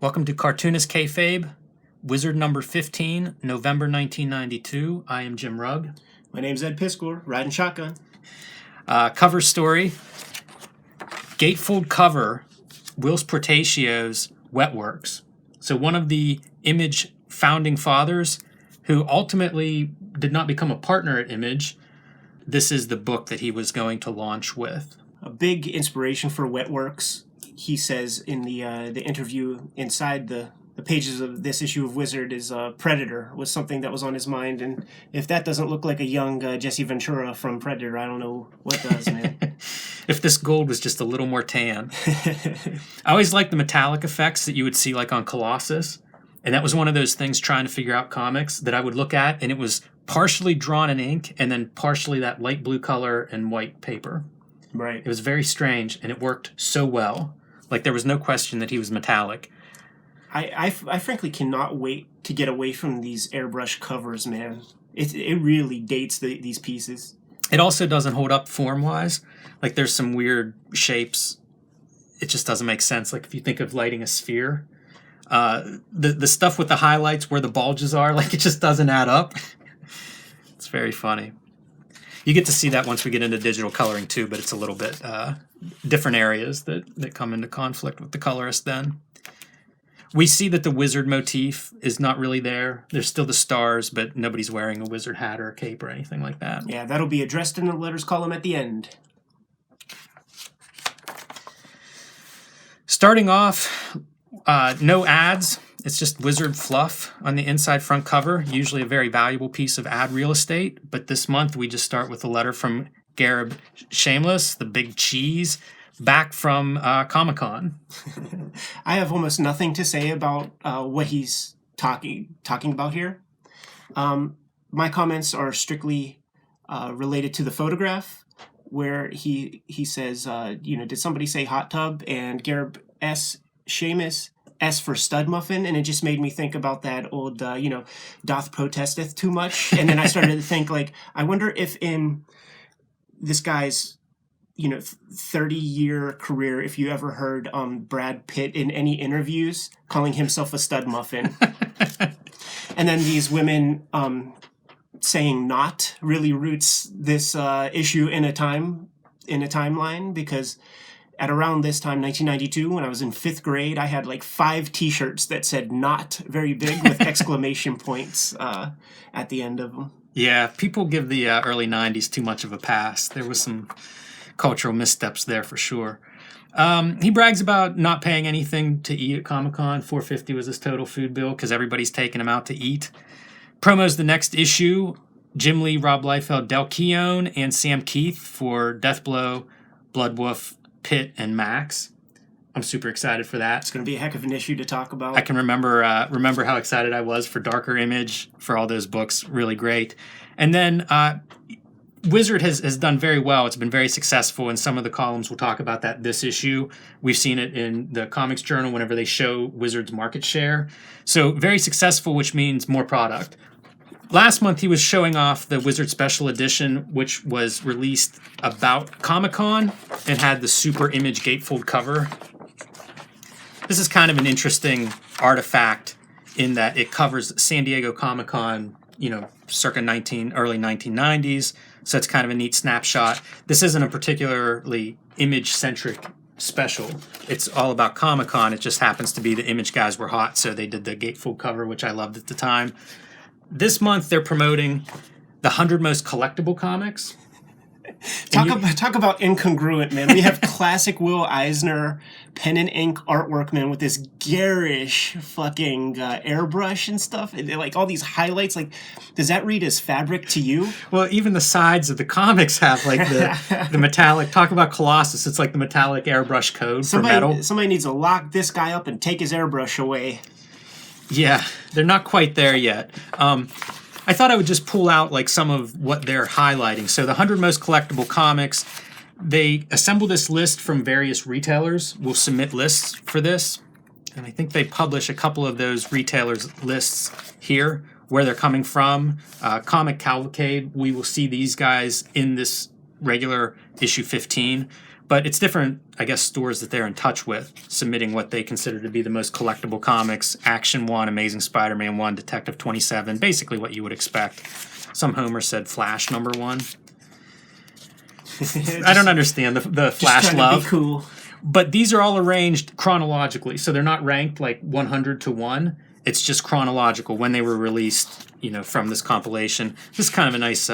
Welcome to Cartoonist Kayfabe, Wizard number 15, November 1992. I am Jim Rugg. My name's Ed Piskor, riding shotgun. Cover story, gatefold cover, Whilce Portacio's Wetworks. So one of the Image founding fathers who ultimately did not become a partner at Image. This is the book that he was going to launch with. A big inspiration for Wetworks, he says in the interview inside the pages of this issue of Wizard, is Predator was something that was on his mind. And if that doesn't look like a young Jesse Ventura from Predator, I don't know what does, man. If this gold was just a little more tan. I always liked the metallic effects that you would see like on Colossus. And that was one of those things trying to figure out comics that I would look at, and it was partially drawn in ink and then partially that light blue color and white paper. Right. It was very strange, and it worked so well. Like, there was no question that he was metallic. I frankly cannot wait to get away from these airbrush covers, man. It really dates these pieces. It also doesn't hold up form-wise. Like, there's some weird shapes. It just doesn't make sense. Like, if you think of lighting a sphere, the stuff with the highlights where the bulges are, like, it just doesn't add up. It's very funny. You get to see that once we get into digital coloring too, but it's a little bit different areas that come into conflict with the colorist then. We see that the wizard motif is not really there. There's still the stars, but nobody's wearing a wizard hat or a cape or anything like that. Yeah, that'll be addressed in the letters column at the end. Starting off, no ads. It's just wizard fluff on the inside front cover, usually a very valuable piece of ad real estate. But this month, we just start with a letter from Gareb Shameless, the big cheese, back from Comic-Con. I have almost nothing to say about what he's talking about here. My comments are strictly related to the photograph, where he says, did somebody say hot tub? And Gareb S. Seamus S for stud muffin, and it just made me think about that old, doth protesteth too much. And then I started to think, like, I wonder if in this guy's, 30-year career, if you ever heard Brad Pitt in any interviews calling himself a stud muffin. And then these women saying not really roots this issue in a timeline, because at around this time, 1992, when I was in 5th grade, I had like 5 T-shirts that said "not" very big with exclamation points at the end of them. Yeah, people give the early 90s too much of a pass. There was some cultural missteps there for sure. He brags about not paying anything to eat at Comic-Con. $4.50 was his total food bill because everybody's taking him out to eat. Promos the next issue. Jim Lee, Rob Liefeld, Del Keown, and Sam Keith for Deathblow, Bloodwolf, Pitt, and Max. I'm super excited for that. It's going to be a heck of an issue to talk about. I can remember how excited I was for Darker Image, for all those books. Really great. And then Wizard has done very well. It's been very successful in some of the columns. We'll talk about that this issue. We've seen it in the Comics Journal whenever they show Wizard's market share. So very successful, which means more product. Last month, he was showing off the Wizard Special Edition, which was released about Comic-Con and had the super Image gatefold cover. This is kind of an interesting artifact in that it covers San Diego Comic-Con, circa early 1990s. So it's kind of a neat snapshot. This isn't a particularly Image-centric special. It's all about Comic-Con. It just happens to be the Image guys were hot, so they did the gatefold cover, which I loved at the time. This month, they're promoting the 100 most collectible comics. Talk about incongruent, man. We have classic Will Eisner pen and ink artwork, man, with this garish fucking airbrush and stuff. And like all these highlights, like, does that read as fabric to you? Well, even the sides of the comics have like the metallic. Talk about Colossus. It's like the metallic airbrush code for metal. Somebody needs to lock this guy up and take his airbrush away. Yeah, they're not quite there yet. I thought I would just pull out like some of what they're highlighting. So the 100 most collectible comics, they assemble this list from various retailers. We'll submit lists for this. And I think they publish a couple of those retailers' lists here, where they're coming from. Comic Cavalcade, we will see these guys in this regular issue 15. But it's different, I guess, stores that they're in touch with, submitting what they consider to be the most collectible comics. Action 1, Amazing Spider-Man 1, Detective 27, basically what you would expect. Some Homer said Flash #1. I don't understand the Flash love. Be cool. But these are all arranged chronologically, so they're not ranked like 100 to 1. It's just chronological when they were released, from this compilation. This is kind of a nice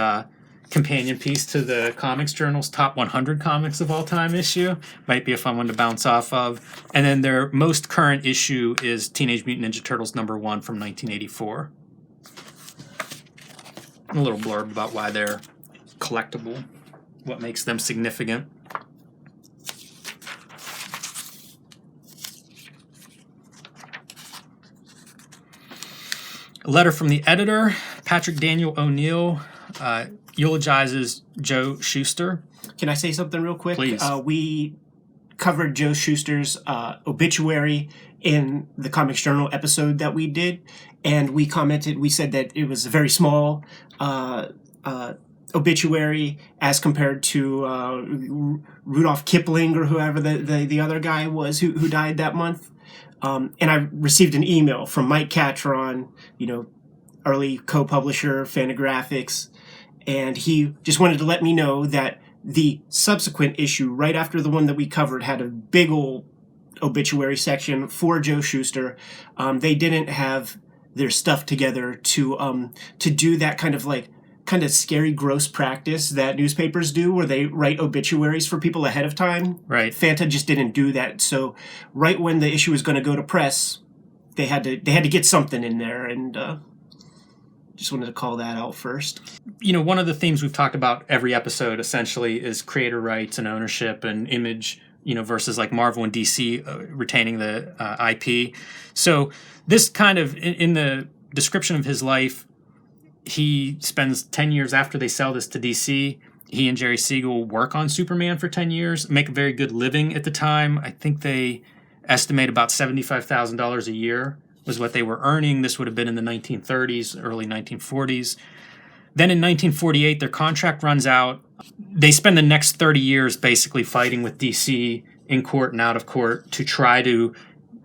companion piece to the Comics Journal's Top 100 Comics of All Time issue. Might be a fun one to bounce off of. And then their most current issue is Teenage Mutant Ninja Turtles #1 from 1984. A little blurb about why they're collectible, what makes them significant. A letter from the editor, Patrick Daniel O'Neill, eulogizes Joe Schuster. Can I say something real quick? Please. We covered Joe Schuster's obituary in the Comics Journal episode that we did, and we said that it was a very small obituary as compared to Rudolph Kipling or whoever the other guy was who died that month. And I received an email from Mike Catron, early co-publisher, Fantagraphics, and he just wanted to let me know that the subsequent issue, right after the one that we covered, had a big old obituary section for Joe Schuster. They didn't have their stuff together to do that kind of scary, gross practice that newspapers do, where they write obituaries for people ahead of time. Right. Fanta just didn't do that. So, right when the issue was going to go to press, they had to get something in there, and just wanted to call that out first. One of the themes we've talked about every episode essentially is creator rights and ownership and image, versus like Marvel and DC retaining the IP. So this kind of in the description of his life. He spends 10 years after they sell this to DC. He and Jerry Siegel work on Superman for 10 years, make a very good living at the time. I think they estimate about $75,000 a year was what they were earning. This would have been in the 1930s, early 1940s. Then in 1948, their contract runs out. They spend the next 30 years basically fighting with DC in court and out of court to try to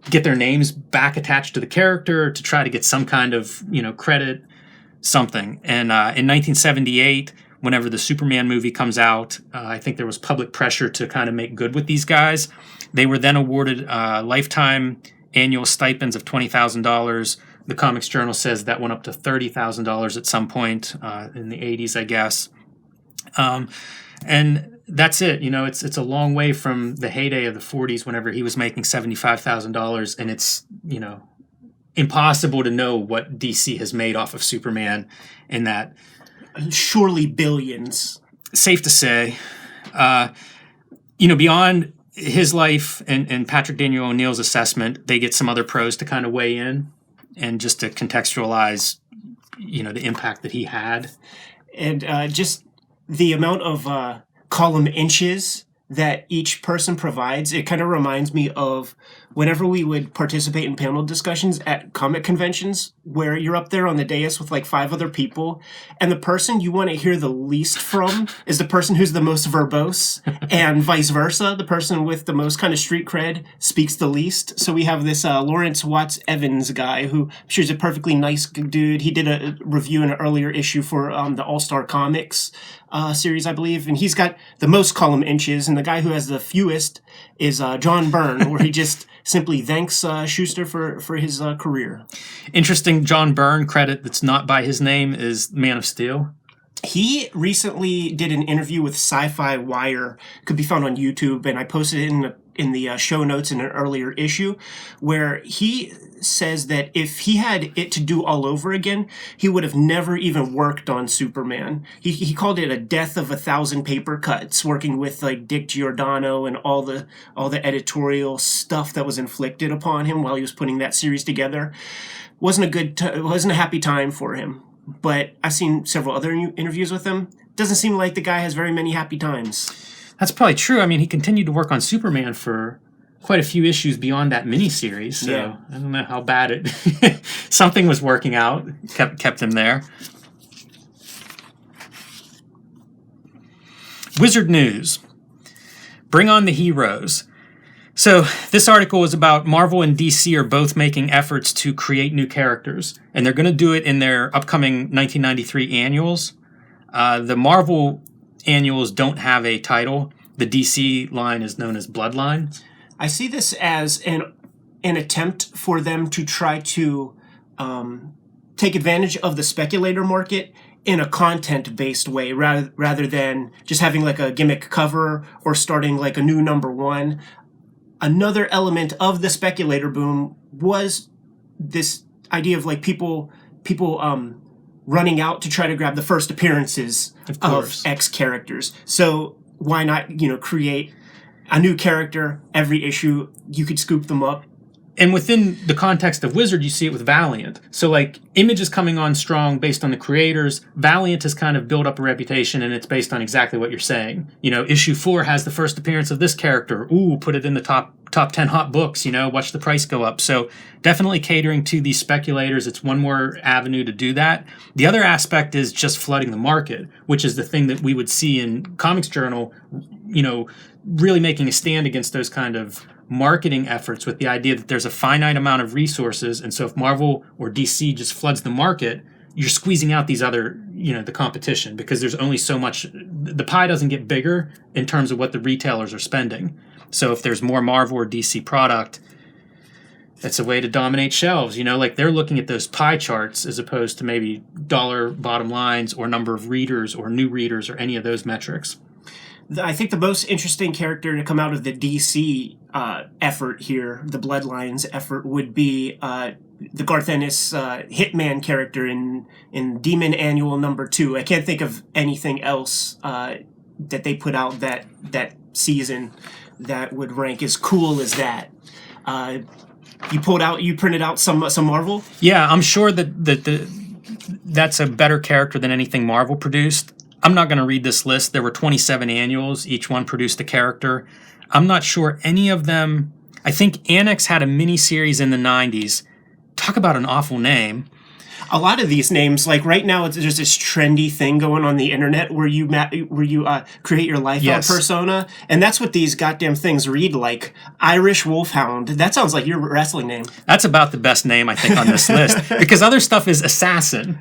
get their names back attached to the character, to try to get some kind of, credit, something. And in 1978, whenever the Superman movie comes out, I think there was public pressure to kind of make good with these guys. They were then awarded lifetime annual stipends of $20,000. The Comics Journal says that went up to $30,000 at some point in the 80s, I guess. And that's it. It's a long way from the heyday of the 40s whenever he was making $75,000, and it's, impossible to know what DC has made off of Superman in that. Surely billions. Safe to say. Beyond his life and Patrick Daniel O'Neill's assessment, they get some other pros to kind of weigh in and just to contextualize, the impact that he had. And just the amount of column inches that each person provides, it kind of reminds me of whenever we would participate in panel discussions at comic conventions, where you're up there on the dais with like 5 other people, and the person you want to hear the least from is the person who's the most verbose, and vice versa. The person with the most kind of street cred speaks the least. So we have this Lawrence Watts Evans guy who I'm sure is a perfectly nice dude. He did a review in an earlier issue for the All-Star Comics series, I believe, and he's got the most column inches, and the guy who has the fewest is John Byrne, where he just simply thanks Schuster for his career. Interesting John Byrne credit that's not by his name is Man of Steel. He recently did an interview with Sci-Fi Wire, could be found on YouTube, and I posted it in the show notes in an earlier issue, where he says that if he had it to do all over again, he would have never even worked on Superman. He called it a death of 1,000 paper cuts, working with like Dick Giordano and all the editorial stuff that was inflicted upon him while he was putting that series together. Wasn't a happy time for him. But I've seen several other interviews with him. Doesn't seem like the guy has very many happy times. That's probably true. I mean, he continued to work on Superman for quite a few issues beyond that miniseries. So yeah. I don't know how bad it... Something was working out, kept him there. Wizard News. Bring on the heroes. So this article is about Marvel and DC are both making efforts to create new characters, and they're going to do it in their upcoming 1993 annuals. The Marvel annuals don't have a title. The DC line is known as Bloodline. I see this as an attempt for them to try to take advantage of the speculator market in a content-based way, rather than just having like a gimmick cover or starting like a new number one. Another element of the speculator boom was this idea of like people running out to try to grab the first appearances of X characters. So why not, create a new character every issue? You could scoop them up. And within the context of Wizard, you see it with Valiant. So, like, Image is coming on strong based on the creators. Valiant has kind of built up a reputation, and it's based on exactly what you're saying. Issue 4 has the first appearance of this character. Ooh, put it in the top 10 hot books, watch the price go up. So, definitely catering to these speculators. It's one more avenue to do that. The other aspect is just flooding the market, which is the thing that we would see in Comics Journal, really making a stand against those kind of marketing efforts with the idea that there's a finite amount of resources, and so if Marvel or DC just floods the market, you're squeezing out these other, the competition, because there's only so much. The pie doesn't get bigger in terms of what the retailers are spending. So if there's more Marvel or DC product, that's a way to dominate shelves. Like they're looking at those pie charts as opposed to maybe dollar bottom lines or number of readers or new readers or any of those metrics. I think the most interesting character to come out of the DC effort here, the Bloodlines effort, would be the Garth Ennis Hitman character in Demon Annual number 2. I can't think of anything else that they put out that season that would rank as cool as that. You printed out some Marvel? Yeah, I'm sure that that's a better character than anything Marvel produced. I'm not going to read this list. There were 27 annuals. Each one produced a character. I'm not sure any of them. I think Annex had a miniseries in the 90s. Talk about an awful name. A lot of these names, like right now, there's this trendy thing going on the internet where you create your life out persona, and that's what these goddamn things read like. Irish Wolfhound. That sounds like your wrestling name. That's about the best name, I think, on this list, because other stuff is Assassin.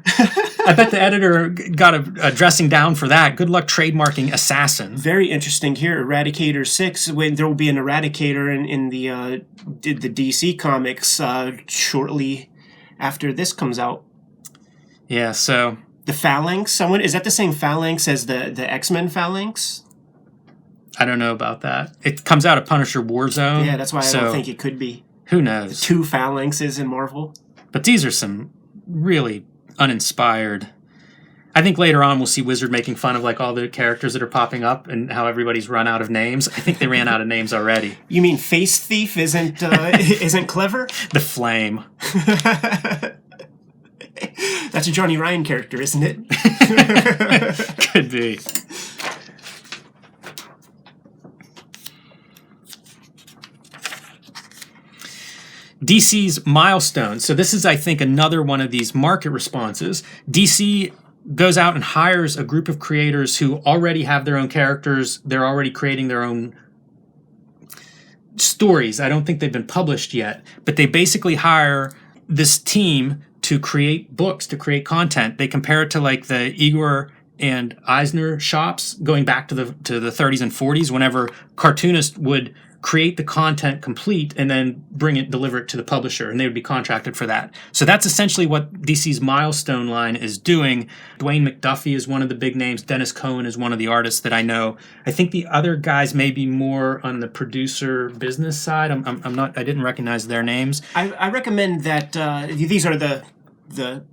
I bet the editor got a dressing down for that. Good luck trademarking Assassin. Very interesting here. Eradicator 6, when there will be an Eradicator in the DC Comics shortly after this comes out. Yeah, so... The Phalanx? Is that the same Phalanx as the X-Men Phalanx? I don't know about that. It comes out of Punisher Warzone. Yeah, that's why I don't think it could be. Who knows? 2 Phalanxes in Marvel. But these are some really uninspired... I think later on we'll see Wizard making fun of like all the characters that are popping up and how everybody's run out of names. I think they ran out of names already. You mean Face Thief isn't clever? The Flame. That's a Johnny Ryan character, isn't it? Could be. DC's Milestone. So this is, I think, another one of these market responses. DC goes out and hires a group of creators who already have their own characters. They're already creating their own stories. I don't think they've been published yet, but they basically hire this team to create books, to create content. They compare it to like the Igor and Eisner shops going back to the 30s and 40s, whenever cartoonists would create the content complete and then deliver it to the publisher, and they would be contracted for that. So that's essentially what DC's Milestone line is doing. Dwayne McDuffie is one of the big names. Dennis Cohen is one of the artists that I know. I think the other guys may be more on the producer business side. I didn't recognize their names. I recommend that these are the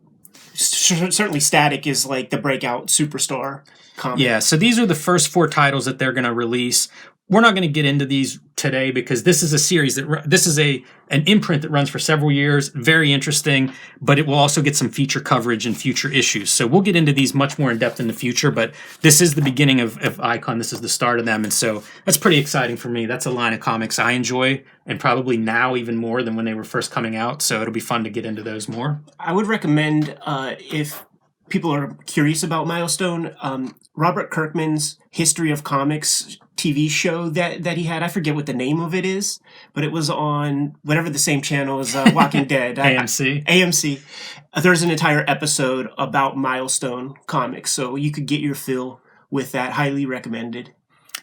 certainly Static is like the breakout superstar comic. Yeah, so these are the first 4 titles that they're going to release. We're not going to get into these today because this is a series this is an imprint that runs for several years. Very interesting, but it will also get some feature coverage in future issues. So we'll get into these much more in depth in the future, but this is the beginning of Icon. This is the start of them, and so that's pretty exciting for me. That's a line of comics I enjoy, and probably now even more than when they were first coming out. So it'll be fun to get into those more. I would recommend if people are curious about Milestone, Robert Kirkman's History of Comics TV show that he had. I forget what the name of it is, but it was on whatever the same channel as Walking Dead. AMC. AMC. There's an entire episode about Milestone Comics, so you could get your fill with that. Highly recommended.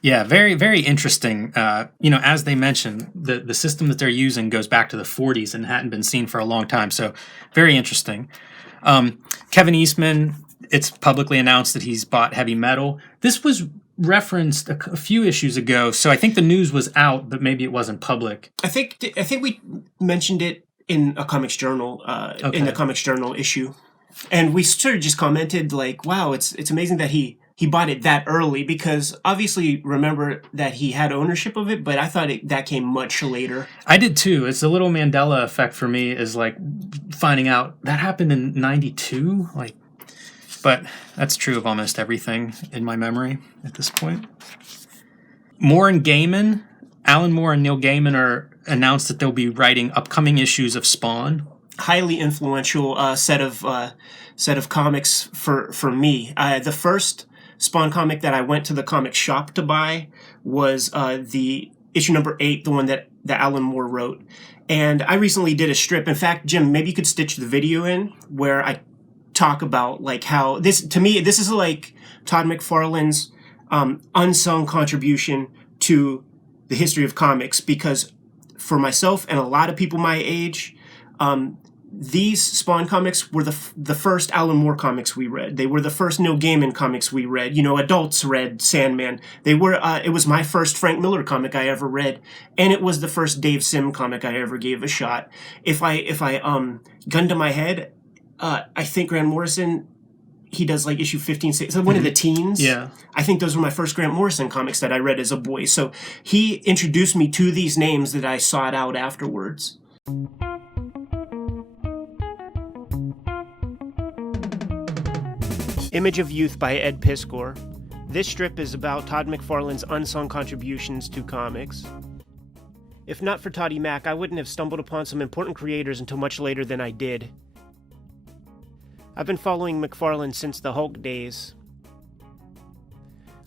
Yeah, very, very interesting. As they mentioned, the system that they're using goes back to the 40s and hadn't been seen for a long time. So very interesting. Kevin Eastman, it's publicly announced that he's bought Heavy Metal. This was referenced a few issues ago, so I think the news was out, but maybe it wasn't public. I think we mentioned it in a Comics Journal, in the Comics Journal issue, and we sort of just commented like, "Wow, it's amazing that he bought it that early," because obviously remember that he had ownership of it, but I thought that came much later. I did too. It's a little Mandela effect for me, is like finding out that happened in '92, like. But that's true of almost everything in my memory at this point. Moore and Gaiman, Alan Moore and Neil Gaiman are announced that they'll be writing upcoming issues of Spawn. Highly influential set of comics for me. The first Spawn comic that I went to the comic shop to buy was the issue number 8, the one that Alan Moore wrote. And I recently did a strip. In fact, Jim, maybe you could stitch the video in where I talk about like how this is like Todd McFarlane's unsung contribution to the history of comics, because for myself and a lot of people my age, these Spawn comics were the first Alan Moore comics we read. They were the first Neil Gaiman comics we read. Adults read Sandman. They were it was my first Frank Miller comic I ever read, and it was the first Dave Sim comic I ever gave a shot. If I gun to my head, I think Grant Morrison, he does like issue 15, so one of the teens. Yeah. I think those were my first Grant Morrison comics that I read as a boy. So he introduced me to these names that I sought out afterwards. Image of Youth by Ed Piskor. This strip is about Todd McFarlane's unsung contributions to comics. If not for Toddy Mac, I wouldn't have stumbled upon some important creators until much later than I did. I've been following McFarlane since the Hulk days.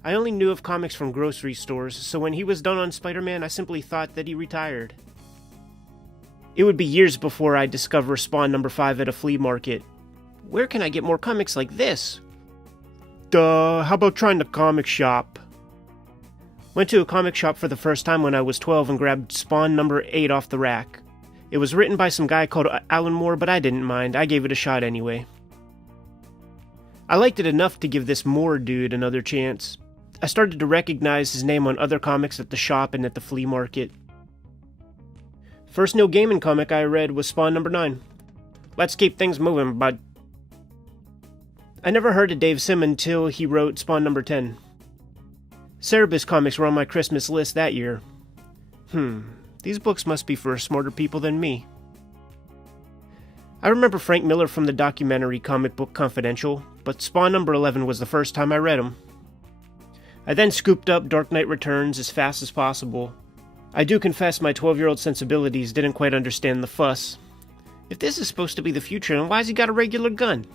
I only knew of comics from grocery stores, so when he was done on Spider-Man, I simply thought that he retired. It would be years before I'd discover Spawn number 5 at a flea market. Where can I get more comics like this? How about trying the comic shop? Went to a comic shop for the first time when I was 12 and grabbed Spawn number 8 off the rack. It was written by some guy called Alan Moore, but I didn't mind. I gave it a shot anyway. I liked it enough to give this Moore dude another chance. I started to recognize his name on other comics at the shop and at the flea market. First Neil Gaiman comic I read was Spawn number 9. Let's keep things moving, bud. I never heard of Dave Sim until he wrote Spawn number 10. Cerebus comics were on my Christmas list that year. These books must be for smarter people than me. I remember Frank Miller from the documentary Comic Book Confidential, but Spawn number 11 was the first time I read him. I then scooped up Dark Knight Returns as fast as possible. I do confess my 12-year-old sensibilities didn't quite understand the fuss. If this is supposed to be the future, then why's he got a regular gun?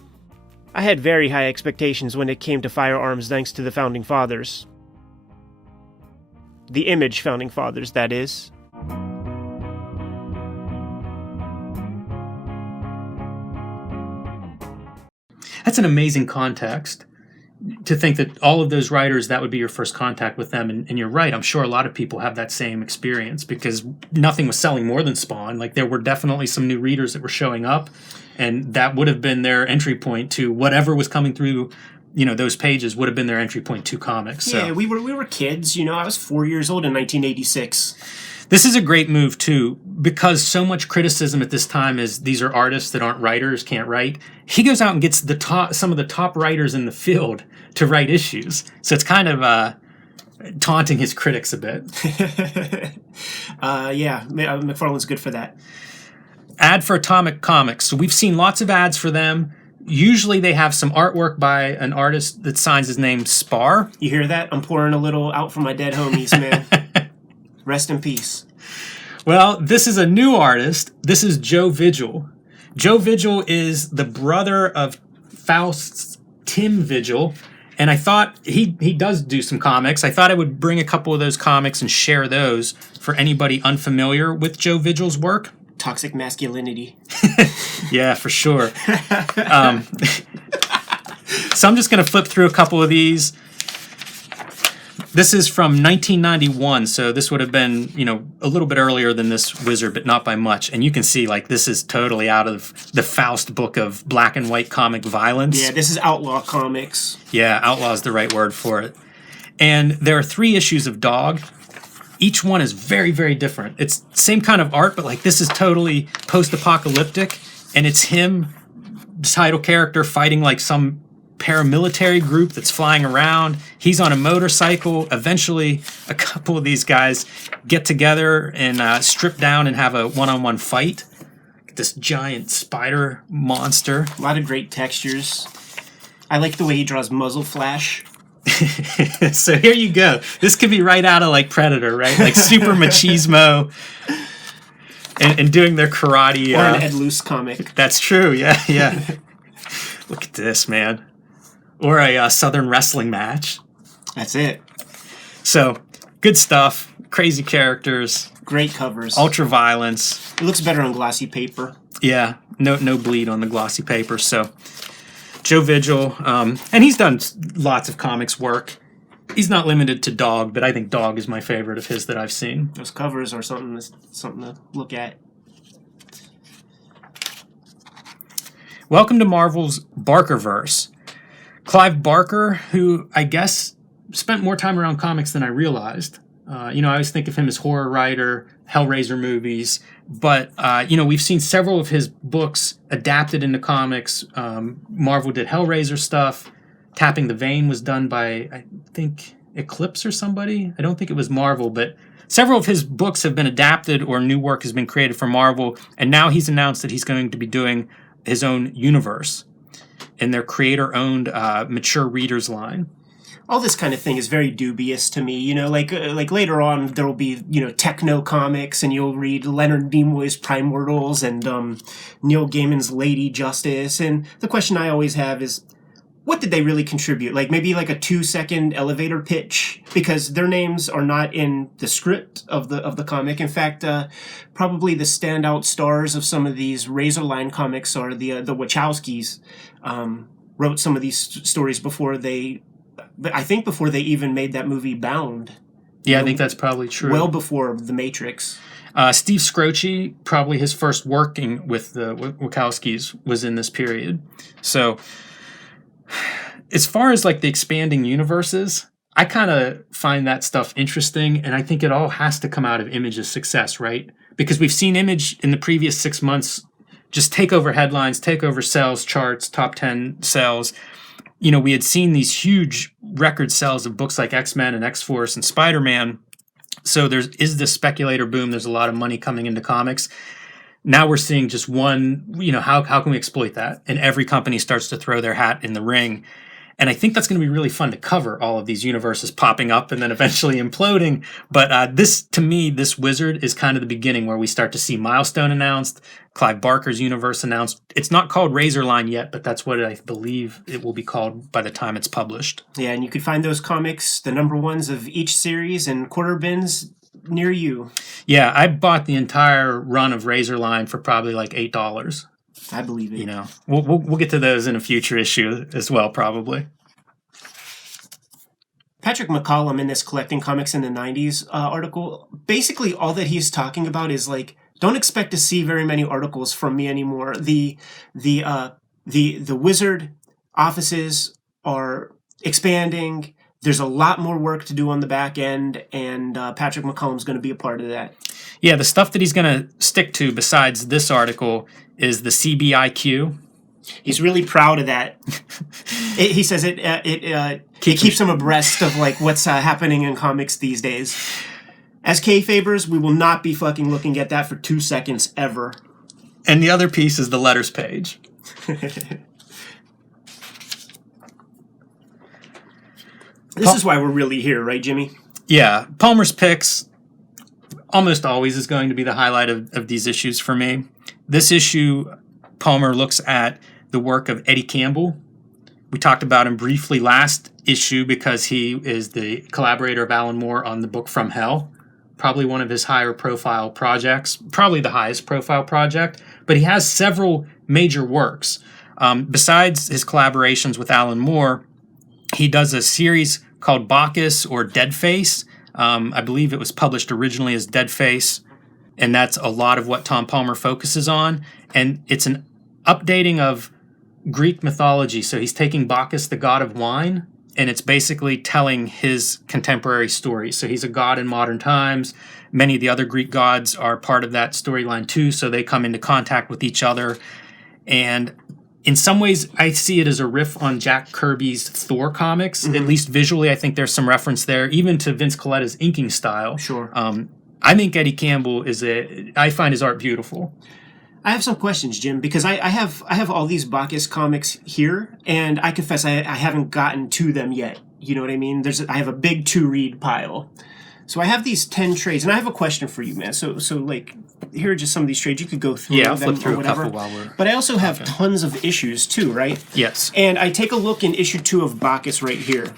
I had very high expectations when it came to firearms thanks to the Founding Fathers. The Image Founding Fathers, that is. That's an amazing context to think that all of those writers, that would be your first contact with them. And you're right. I'm sure a lot of people have that same experience because nothing was selling more than Spawn. Like there were definitely some new readers that were showing up, and that would have been their entry point to whatever was coming through. Those pages would have been their entry point to comics. So. Yeah, we were kids. I was 4 years old in 1986. This is a great move, too, because so much criticism at this time is these are artists that aren't writers, can't write. He goes out and gets some of the top writers in the field to write issues. So it's kind of taunting his critics a bit. Yeah, McFarlane's good for that. Ad for Atomic Comics. So we've seen lots of ads for them. Usually they have some artwork by an artist that signs his name Spar. You hear that? I'm pouring a little out for my dead homies, man. Rest in peace. Well, this is a new artist. This is Joe Vigil. Joe Vigil is the brother of Faust's Tim Vigil, And I thought he does do some comics. I thought I would bring a couple of those comics and share those for anybody unfamiliar with Joe Vigil's work. Toxic masculinity. Yeah, for sure. So I'm just going to flip through a couple of these. This is from 1991, so this would have been, a little bit earlier than this Wizard, but not by much. And you can see, this is totally out of the Faust book of black and white comic violence. Yeah, this is Outlaw Comics. Yeah, Outlaw is the right word for it. And there are 3 issues of Dog. Each one is very, very different. It's same kind of art, but this is totally post-apocalyptic, and it's him, title character, fighting some paramilitary group that's flying around. He's on a motorcycle. Eventually, a couple of these guys get together and strip down and have a one-on-one fight. This giant spider monster. A lot of great textures. I like the way he draws muzzle flash. So here you go. This could be right out of Predator, right? Super machismo and doing their karate. Or an Ed Loose comic. That's true. Yeah. Look at this, man. Or a Southern wrestling match. That's it. So, good stuff. Crazy characters. Great covers. Ultra violence. It looks better on glossy paper. Yeah, no bleed on the glossy paper. So, Joe Vigil, and he's done lots of comics work. He's not limited to Dog, but I think Dog is my favorite of his that I've seen. Those covers are something to look at. Welcome to Marvel's Barkerverse. Clive Barker, who I guess spent more time around comics than I realized. I always think of him as horror writer, Hellraiser movies, but, we've seen several of his books adapted into comics. Marvel did Hellraiser stuff. Tapping the Vein was done by, I think, Eclipse or somebody. I don't think it was Marvel, but several of his books have been adapted or new work has been created for Marvel, and now he's announced that he's going to be doing his own universe in their creator-owned mature readers line. All this kind of thing is very dubious to me. Like later on there will be techno comics, and you'll read Leonard Nimoy's Primordials and Neil Gaiman's Lady Justice. And the question I always have is, what did they really contribute? Maybe a 2-second elevator pitch, because their names are not in the script of the comic. In fact, probably the standout stars of some of these Razorline comics are the Wachowskis. Wrote some of these stories before they even made that movie Bound. Yeah, I think that's probably true. Well before The Matrix. Steve Scroce, probably his first working with the Wachowskis was in this period. So, as far as the expanding universes, I kind of find that stuff interesting, and I think it all has to come out of Image's success, right? Because we've seen Image in the previous 6 months just take over headlines, take over sales charts, top 10 sales. We had seen these huge record sales of books like X-Men and X-Force and Spider-Man. So there is this speculator boom. There's a lot of money coming into comics. Now we're seeing just one, how can we exploit that? And every company starts to throw their hat in the ring. And I think that's going to be really fun to cover, all of these universes popping up and then eventually imploding. But this Wizard is kind of the beginning where we start to see Milestone announced, Clive Barker's universe announced. It's not called Razorline yet, but that's what I believe it will be called by the time it's published. Yeah, and you could find those comics, the number ones of each series, in quarter bins near you. Yeah, I bought the entire run of Razorline for probably $8. I believe it. We'll get to those in a future issue as well, probably. Patrick McCollum in this Collecting Comics in the 90s article, basically all that he's talking about is don't expect to see very many articles from me anymore. The Wizard offices are expanding. There's a lot more work to do on the back end, and Patrick McCollum's going to be a part of that. Yeah, the stuff that he's going to stick to besides this article is the CBIQ. He's really proud of that. He says it keeps him abreast of what's happening in comics these days. As kayfabers, we will not be fucking looking at that for 2 seconds ever. And the other piece is the letters page. This is why we're really here, right, Jimmy? Yeah. Palmer's Picks almost always is going to be the highlight of these issues for me. This issue, Palmer looks at the work of Eddie Campbell, We talked about him briefly last issue because he is the collaborator of Alan Moore on the book From Hell, probably one of his higher profile projects, probably the highest profile project, but he has several major works. Besides his collaborations with Alan Moore, he does a series called Bacchus or Deadface. I believe it was published originally as Deadface, and that's a lot of what Tom Palmer focuses on. And it's an updating of Greek mythology. So he's taking Bacchus, the god of wine, and it's basically telling his contemporary story. So he's a god in modern times. Many of the other Greek gods are part of that storyline too, so they come into contact with each other. And in some ways, I see it as a riff on Jack Kirby's Thor comics. At least visually, I think there's some reference there, even to Vince Colletta's inking style. Sure. I think Eddie Campbell I find his art beautiful. I have some questions, Jim, because I have all these Bacchus comics here, and I confess I haven't gotten to them yet. You know what I mean? I have a big to-read pile. So I have these 10 trades, and I have a question for you, man. So like, here are just some of these trades. You could go through I'll them flip through or whatever. a couple while we're... But I also have tons of issues too, right? Yes. And I take a look in issue 2 of Bacchus right here.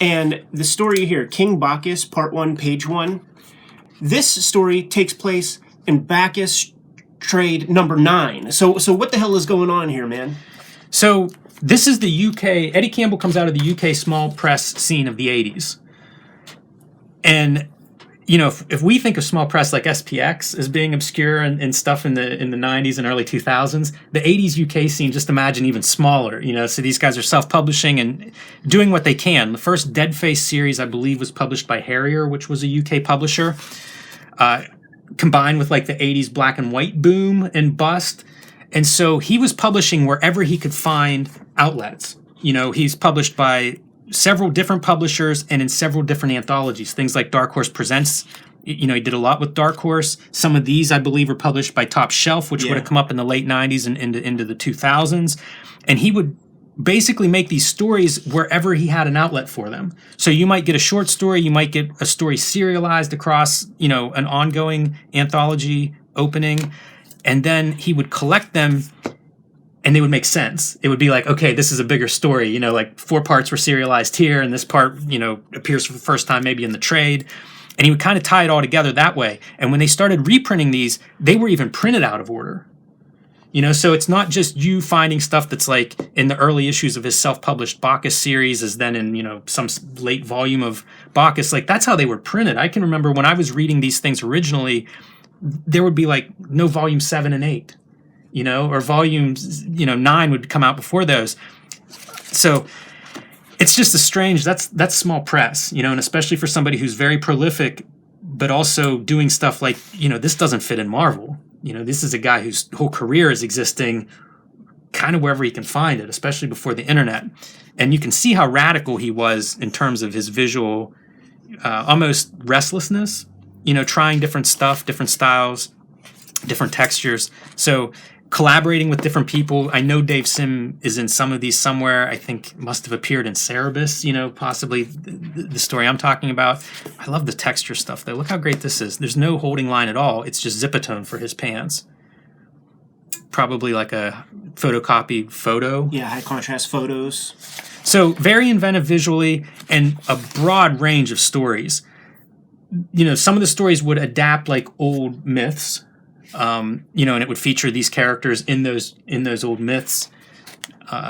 And the story here, King Bacchus, Part 1, Page 1. This story takes place in Bacchus trade number 9. So what the hell is going on here, man? So this is the UK... Eddie Campbell comes out of the UK small press scene of the 80s. And, you know, if we think of small press like SPX as being obscure and stuff in the 90s and early 2000s, the 80s UK scene, just imagine even smaller, you know. So these guys are self-publishing and doing what they can. The first Deadface series, I believe, was published by Harrier, which was a UK publisher, combined with like the 80s black and white boom and bust. And so he was publishing wherever he could find outlets. You know, he's published by several different publishers and in several different anthologies. Things like Darkhorse Presents, you know, he did a lot with Darkhorse. Some of these, I believe, were published by Top Shelf, which would have come up in the late 90s and into the 2000s. And he would basically make these stories wherever he had an outlet for them. So you might get a short story, you might get a story serialized across, you know, an ongoing anthology opening, and then he would collect them and they would make sense. It would be like, okay, this is a bigger story. You know, like 4 parts were serialized here, and this part, you know, appears for the first time maybe in the trade. And he would kind of tie it all together that way. And when they started reprinting these, they were even printed out of order. You know, so it's not just you finding stuff that's like in the early issues of his self-published Bacchus series is then in, you know, some late volume of Bacchus. Like, that's how they were printed. I can remember when I was reading these things originally, there would be like no volume 7 and 8. You know, or volumes, you know, 9 would come out before those. So it's just a strange, that's small press, you know, and especially for somebody who's very prolific, but also doing stuff like, you know, this doesn't fit in Marvel. You know, this is a guy whose whole career is existing kind of wherever he can find it, especially before the internet. And you can see how radical he was in terms of his visual, almost restlessness, you know, trying different stuff, different styles, different textures. So collaborating with different people. I know Dave Sim is in some of these somewhere. I think must have appeared in Cerebus, you know, possibly the story I'm talking about. I love the texture stuff, though. Look how great this is. There's no holding line at all. It's just Zipatone for his pants. Probably like a photocopied photo. Yeah, high contrast photos. So very inventive visually and a broad range of stories. You know, some of the stories would adapt like old myths. You know, and it would feature these characters in those old myths.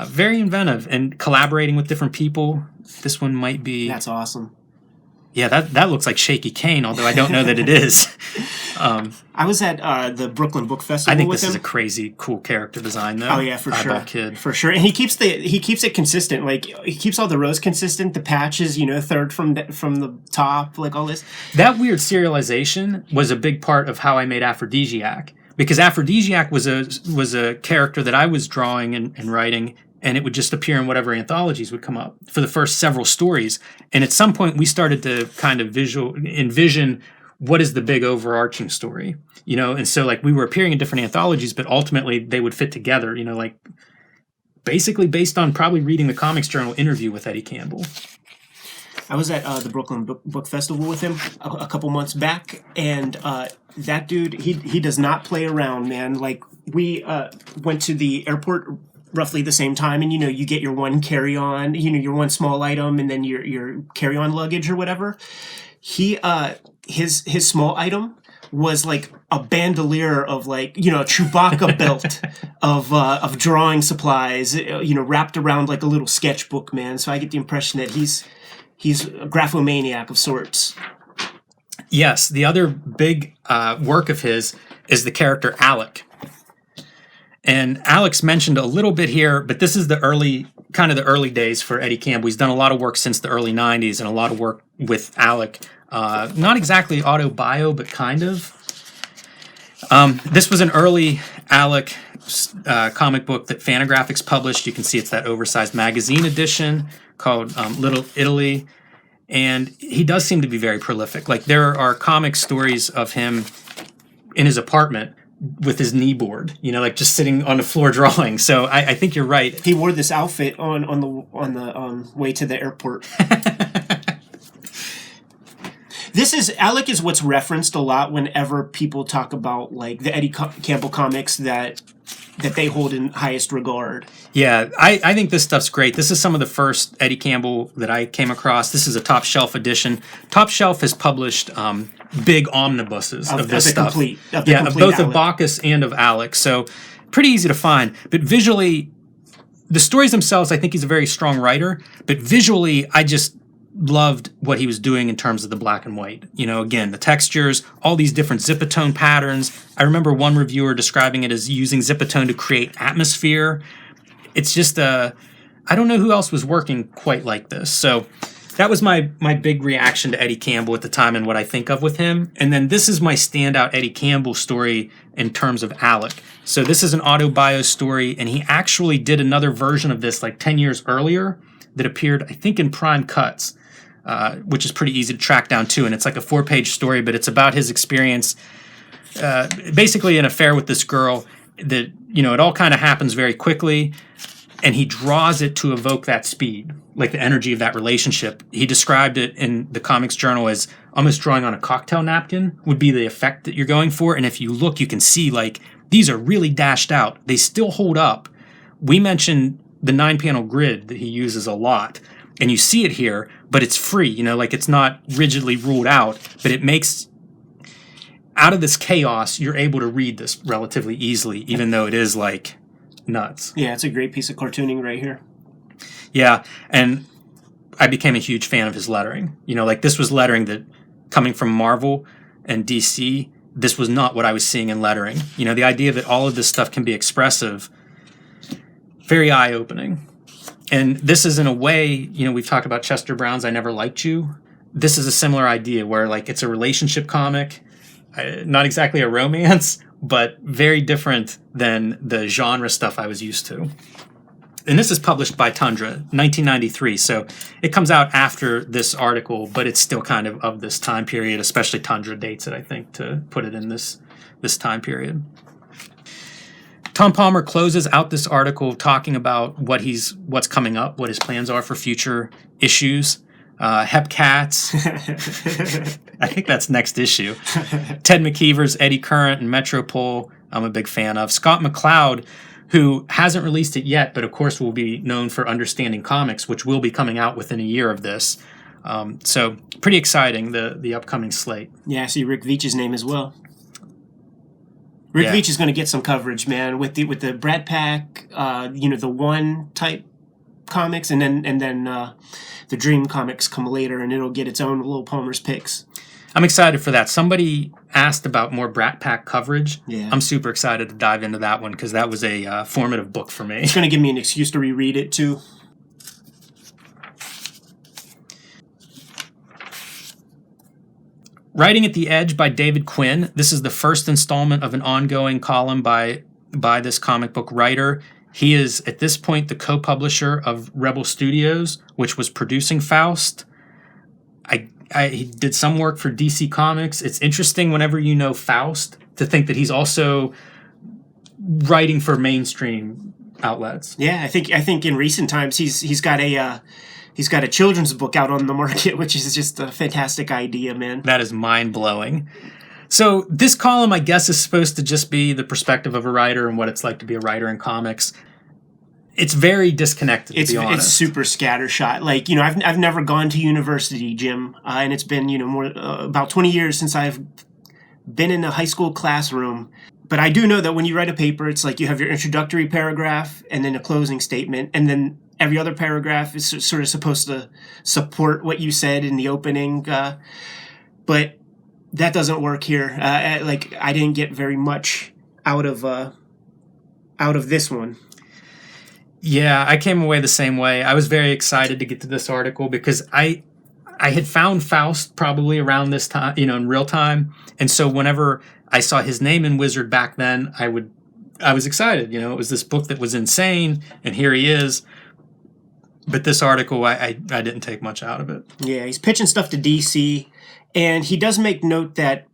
Very inventive and collaborating with different people. This one might be... That's awesome. Yeah, that looks like Shaky Kane, although I don't know that it is. I was at the Brooklyn Book Festival. I think with this him. is a crazy, cool character design, though. Oh yeah, for Eyeball sure, Kid. For sure. And he keeps it consistent. Like he keeps all the rows consistent. The patches, you know, third from the top, like all this. That weird serialization was a big part of how I made Aphrodisiac, because Aphrodisiac was a character that I was drawing and writing. And it would just appear in whatever anthologies would come up for the first several stories. And at some point, we started to kind of envision what is the big overarching story, you know? And so, like, we were appearing in different anthologies, but ultimately they would fit together, you know, like basically based on probably reading the Comics Journal interview with Eddie Campbell. I was at the Brooklyn Book Festival with him a couple months back, and that dude, he does not play around, man. Like, we went to the airport roughly the same time, and you get your one carry-on, your one small item, and then your carry-on luggage or whatever. He his small item was like a bandolier of like a Chewbacca belt of drawing supplies, wrapped around like a little sketchbook, man. So I get the impression that he's a graphomaniac of sorts. Yes, the other big work of his is the character Alec. And Alex mentioned a little bit here, but this is the early days for Eddie Campbell. He's done a lot of work since the early 90s and a lot of work with Alec. Not exactly auto-bio, but kind of. This was an early Alec comic book that Fantagraphics published. You can see it's that oversized magazine edition called Little Italy. And he does seem to be very prolific. Like, there are comic stories of him in his apartment with his knee board, like just sitting on the floor drawing. So I think you're right. He wore this outfit on the way to the airport. Alec is what's referenced a lot whenever people talk about like the Eddie Campbell comics that they hold in highest regard. Yeah, I think this stuff's great. This is some of the first Eddie Campbell that I came across. This is a Top Shelf edition. Top Shelf has published big omnibuses of this stuff. Of both of Bacchus and of Alex. So pretty easy to find. But visually, the stories themselves, I think he's a very strong writer. But visually, I just loved what he was doing in terms of the black and white. Again, the textures, all these different Zipatone patterns. I remember one reviewer describing it as using Zipatone to create atmosphere. It's just I don't know who else was working quite like this. So that was my big reaction to Eddie Campbell at the time and what I think of with him. And then this is my standout Eddie Campbell story in terms of Alec. So this is an auto-bio story, and he actually did another version of this like 10 years earlier that appeared, I think, in Prime Cuts. Which is pretty easy to track down too, and it's like a 4-page story, but it's about his experience, basically an affair with this girl that, it all kind of happens very quickly, and he draws it to evoke that speed, like the energy of that relationship. He described it in the Comics Journal as almost drawing on a cocktail napkin would be the effect that you're going for, and if you look, you can see, like, these are really dashed out. They still hold up. We mentioned the 9-panel grid that he uses a lot, and you see it here, but it's free, like it's not rigidly ruled out, but it makes, out of this chaos, you're able to read this relatively easily, even though it is like nuts. Yeah, it's a great piece of cartooning right here. Yeah, and I became a huge fan of his lettering. Like this was lettering that, coming from Marvel and DC, this was not what I was seeing in lettering. The idea that all of this stuff can be expressive, very eye-opening. And this is, in a way, we've talked about Chester Brown's I Never Liked You. This is a similar idea where, like, it's a relationship comic, not exactly a romance, but very different than the genre stuff I was used to. And this is published by Tundra, 1993, so it comes out after this article, but it's still kind of this time period, especially Tundra dates it, I think, to put it in this time period. Tom Palmer closes out this article talking about what's coming up, what his plans are for future issues. Hepcats. I think that's next issue. Ted McKeever's Eddie Current and Metropole, I'm a big fan of. Scott McCloud, who hasn't released it yet, but of course will be known for Understanding Comics, which will be coming out within a year of this. So pretty exciting, the upcoming slate. Yeah, I see Rick Veitch's name as well. Rick Veitch is going to get some coverage, man, with the Brat Pack, the One type comics, and then the Dream comics come later, and it'll get its own little Palmer's Picks. I'm excited for that. Somebody asked about more Brat Pack coverage. Yeah. I'm super excited to dive into that one because that was a formative book for me. It's going to give me an excuse to reread it too. Writing at the Edge by David Quinn. This is the first installment of an ongoing column by this comic book writer. He is, at this point, the co-publisher of Rebel Studios, which was producing Faust. He did some work for DC Comics. It's interesting whenever you know Faust to think that he's also writing for mainstream outlets. Yeah, I think in recent times he's got a children's book out on the market, which is just a fantastic idea, man. That is mind-blowing. So this column, I guess, is supposed to just be the perspective of a writer and what it's like to be a writer in comics. it's very disconnected, to be honest. It's super scattershot. Like, you know, I've never gone to university, Jim, and it's been, you know, more about 20 years since I've been in a high school classroom. But I do know that when you write a paper, it's like you have your introductory paragraph and then a closing statement, and then every other paragraph is sort of supposed to support what you said in the opening. But that doesn't work here. Like, I didn't get very much out of this one. Yeah, I came away the same way. I was very excited to get to this article because I had found Faust probably around this time, you know, in real time. And so whenever I saw his name in Wizard back then, I was excited. You know, it was this book that was insane, and here he is. But this article, I didn't take much out of it. Yeah, he's pitching stuff to DC, and he does make note that,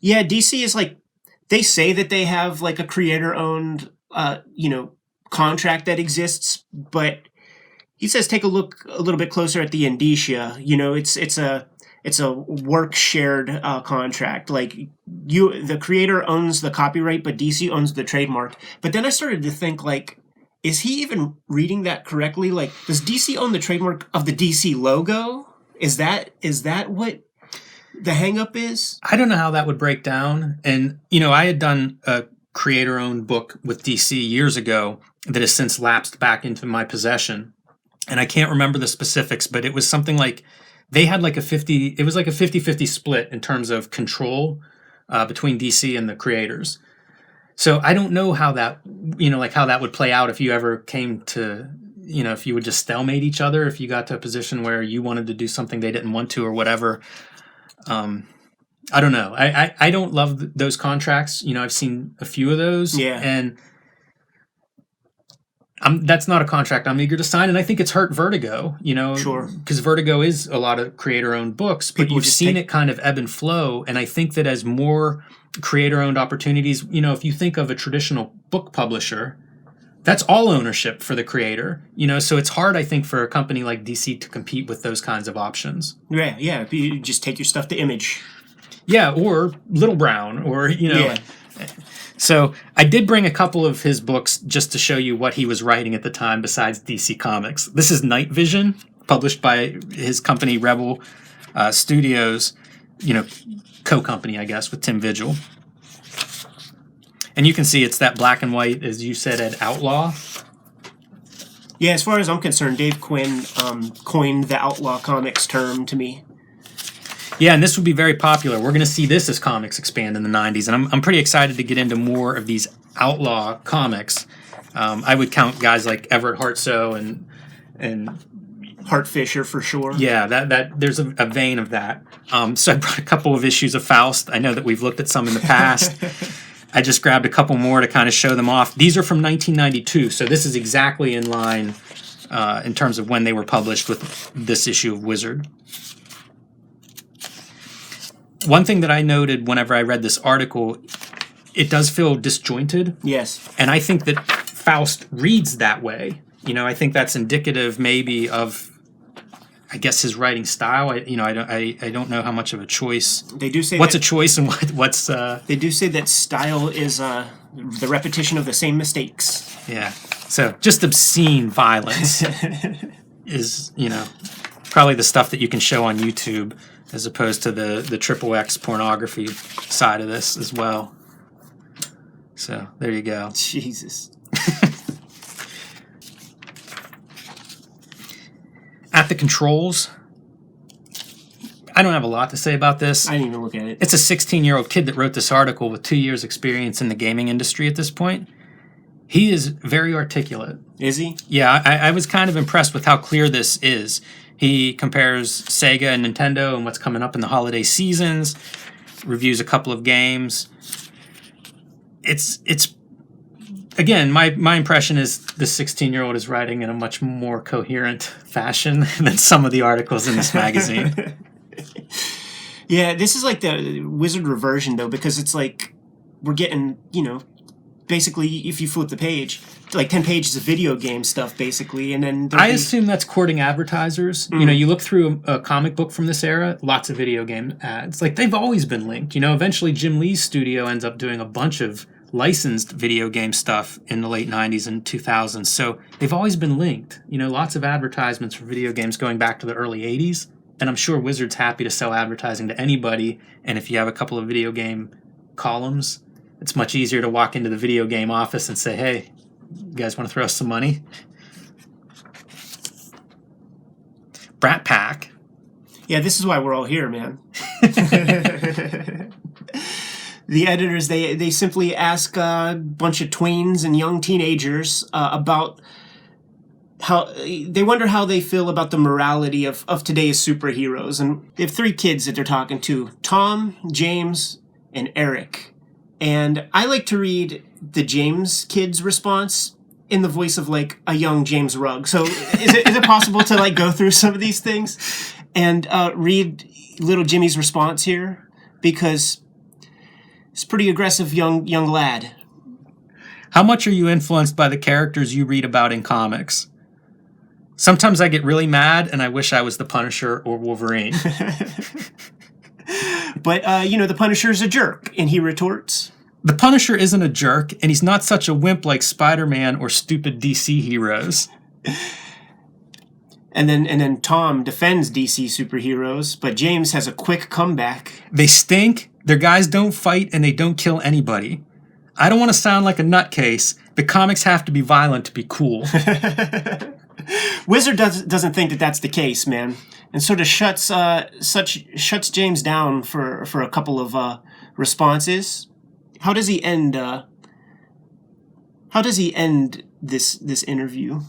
yeah, DC is like, they say that they have like a creator-owned, you know, contract that exists, but he says take a look a little bit closer at the indicia. You know, it's a work shared contract. Like, the creator owns the copyright, but DC owns the trademark. But then I started to think, like, is he even reading that correctly? Like, does DC own the trademark of the DC logo? Is that what the hang-up is? I don't know how that would break down. And, you know, I had done a creator-owned book with DC years ago that has since lapsed back into my possession. And I can't remember the specifics, but it was something like they had like a 50-50 split in terms of control between DC and the creators. So I don't know how that, you know, like how that would play out if you ever came to, you know, if you would just stalemate each other, if you got to a position where you wanted to do something they didn't want to or whatever. I don't know. I don't love those contracts. You know, I've seen a few of those. Yeah. And that's not a contract I'm eager to sign. And I think it's hurt Vertigo, you know. Sure. Because Vertigo is a lot of creator-owned books, but you've seen it kind of ebb and flow. And I think that as more creator-owned opportunities, you know, if you think of a traditional book publisher, that's all ownership for the creator, you know. So it's hard, I think, for a company like DC to compete with those kinds of options. Yeah, yeah. You just take your stuff to Image. Yeah, or Little Brown, or, you know. Yeah. So I did bring a couple of his books just to show you what he was writing at the time besides DC Comics. This is Night Vision, published by his company Rebel Studios, you know, co-company, I guess, with Tim Vigil. And you can see it's that black and white, as you said, at Outlaw. Yeah, as far as I'm concerned, Dave Quinn coined the Outlaw Comics term to me. Yeah, and this would be very popular. We're going to see this as comics expand in the 90s, and I'm pretty excited to get into more of these outlaw comics. I would count guys like Everett Hartsoe and Hart Fisher for sure. Yeah, that there's a vein of that. So I brought a couple of issues of Faust. I know that we've looked at some in the past. I just grabbed a couple more to kind of show them off. These are from 1992, so this is exactly in line in terms of when they were published with this issue of Wizard. One thing that I noted whenever I read this article, it does feel disjointed. Yes. And I think that Faust reads that way. You know, I think that's indicative maybe of, I guess, his writing style. I don't know how much of a choice. They do say what's a choice and what's. They do say that style is the repetition of the same mistakes. Yeah. So just obscene violence is, you know, probably the stuff that you can show on YouTube, as opposed to the XXX pornography side of this as well. So there you go. Jesus. At the controls, I don't have a lot to say about this. I didn't even look at it. It's a 16-year-old kid that wrote this article with 2 years' experience in the gaming industry at this point. He is very articulate. Is he? Yeah, I was kind of impressed with how clear this is. He compares Sega and Nintendo and what's coming up in the holiday seasons, reviews a couple of games. It's again, my impression is the 16-year-old is writing in a much more coherent fashion than some of the articles in this magazine. Yeah, this is like the Wizard reversion, though, because it's like we're getting, you know, basically, if you flip the page, like 10 pages of video game stuff, basically, and then... I assume that's courting advertisers. Mm-hmm. You know, you look through a comic book from this era, lots of video game ads. Like, they've always been linked. You know, eventually Jim Lee's studio ends up doing a bunch of licensed video game stuff in the late 90s and 2000s. So they've always been linked. Lots of advertisements for video games going back to the early 80s. And I'm sure Wizard's happy to sell advertising to anybody. And if you have a couple of video game columns, it's much easier to walk into the video game office and say, hey, you guys want to throw us some money? Brat Pack. Yeah, this is why we're all here, man. The editors, they simply ask a bunch of tweens and young teenagers about how they wonder how they feel about the morality of today's superheroes. And they have 3 kids that they're talking to: Tom, James, and Eric. And I like to read the James kid's response in the voice of like a young James Rugg. So is it possible to like go through some of these things and read little Jimmy's response here? Because it's a pretty aggressive young lad. How much are you influenced by the characters you read about in comics? Sometimes I get really mad and I wish I was the Punisher or Wolverine. But, the Punisher's a jerk, and he retorts, the Punisher isn't a jerk, and he's not such a wimp like Spider-Man or stupid DC heroes. And then Tom defends DC superheroes, but James has a quick comeback. They stink, their guys don't fight, and they don't kill anybody. I don't want to sound like a nutcase, but comics have to be violent to be cool. Wizard doesn't think that that's the case, man, and sort of shuts James down for a couple of responses. How does he end this interview?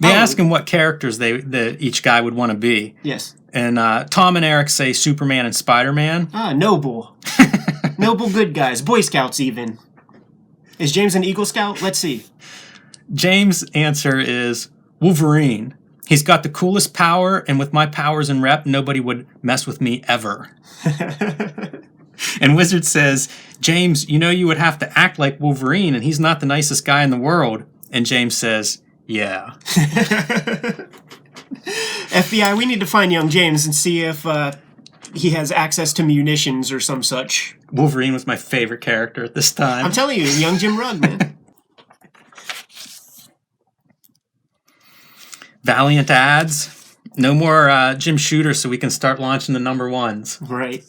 They ask him what characters that each guy would want to be. Yes. And Tom and Eric say Superman and Spider-Man. Noble. Noble good guys. Boy Scouts even. Is James an Eagle Scout? Let's see. James' answer is Wolverine. He's got the coolest power, and with my powers and rep, nobody would mess with me ever. And Wizard says, James, you would have to act like Wolverine, and he's not the nicest guy in the world. And James says, yeah. FBI, we need to find young James and see if he has access to munitions or some such. Wolverine was my favorite character at this time. I'm telling you, young Jim Rugg, man. Valiant ads. No more Jim Shooter so we can start launching the number 1s. Right.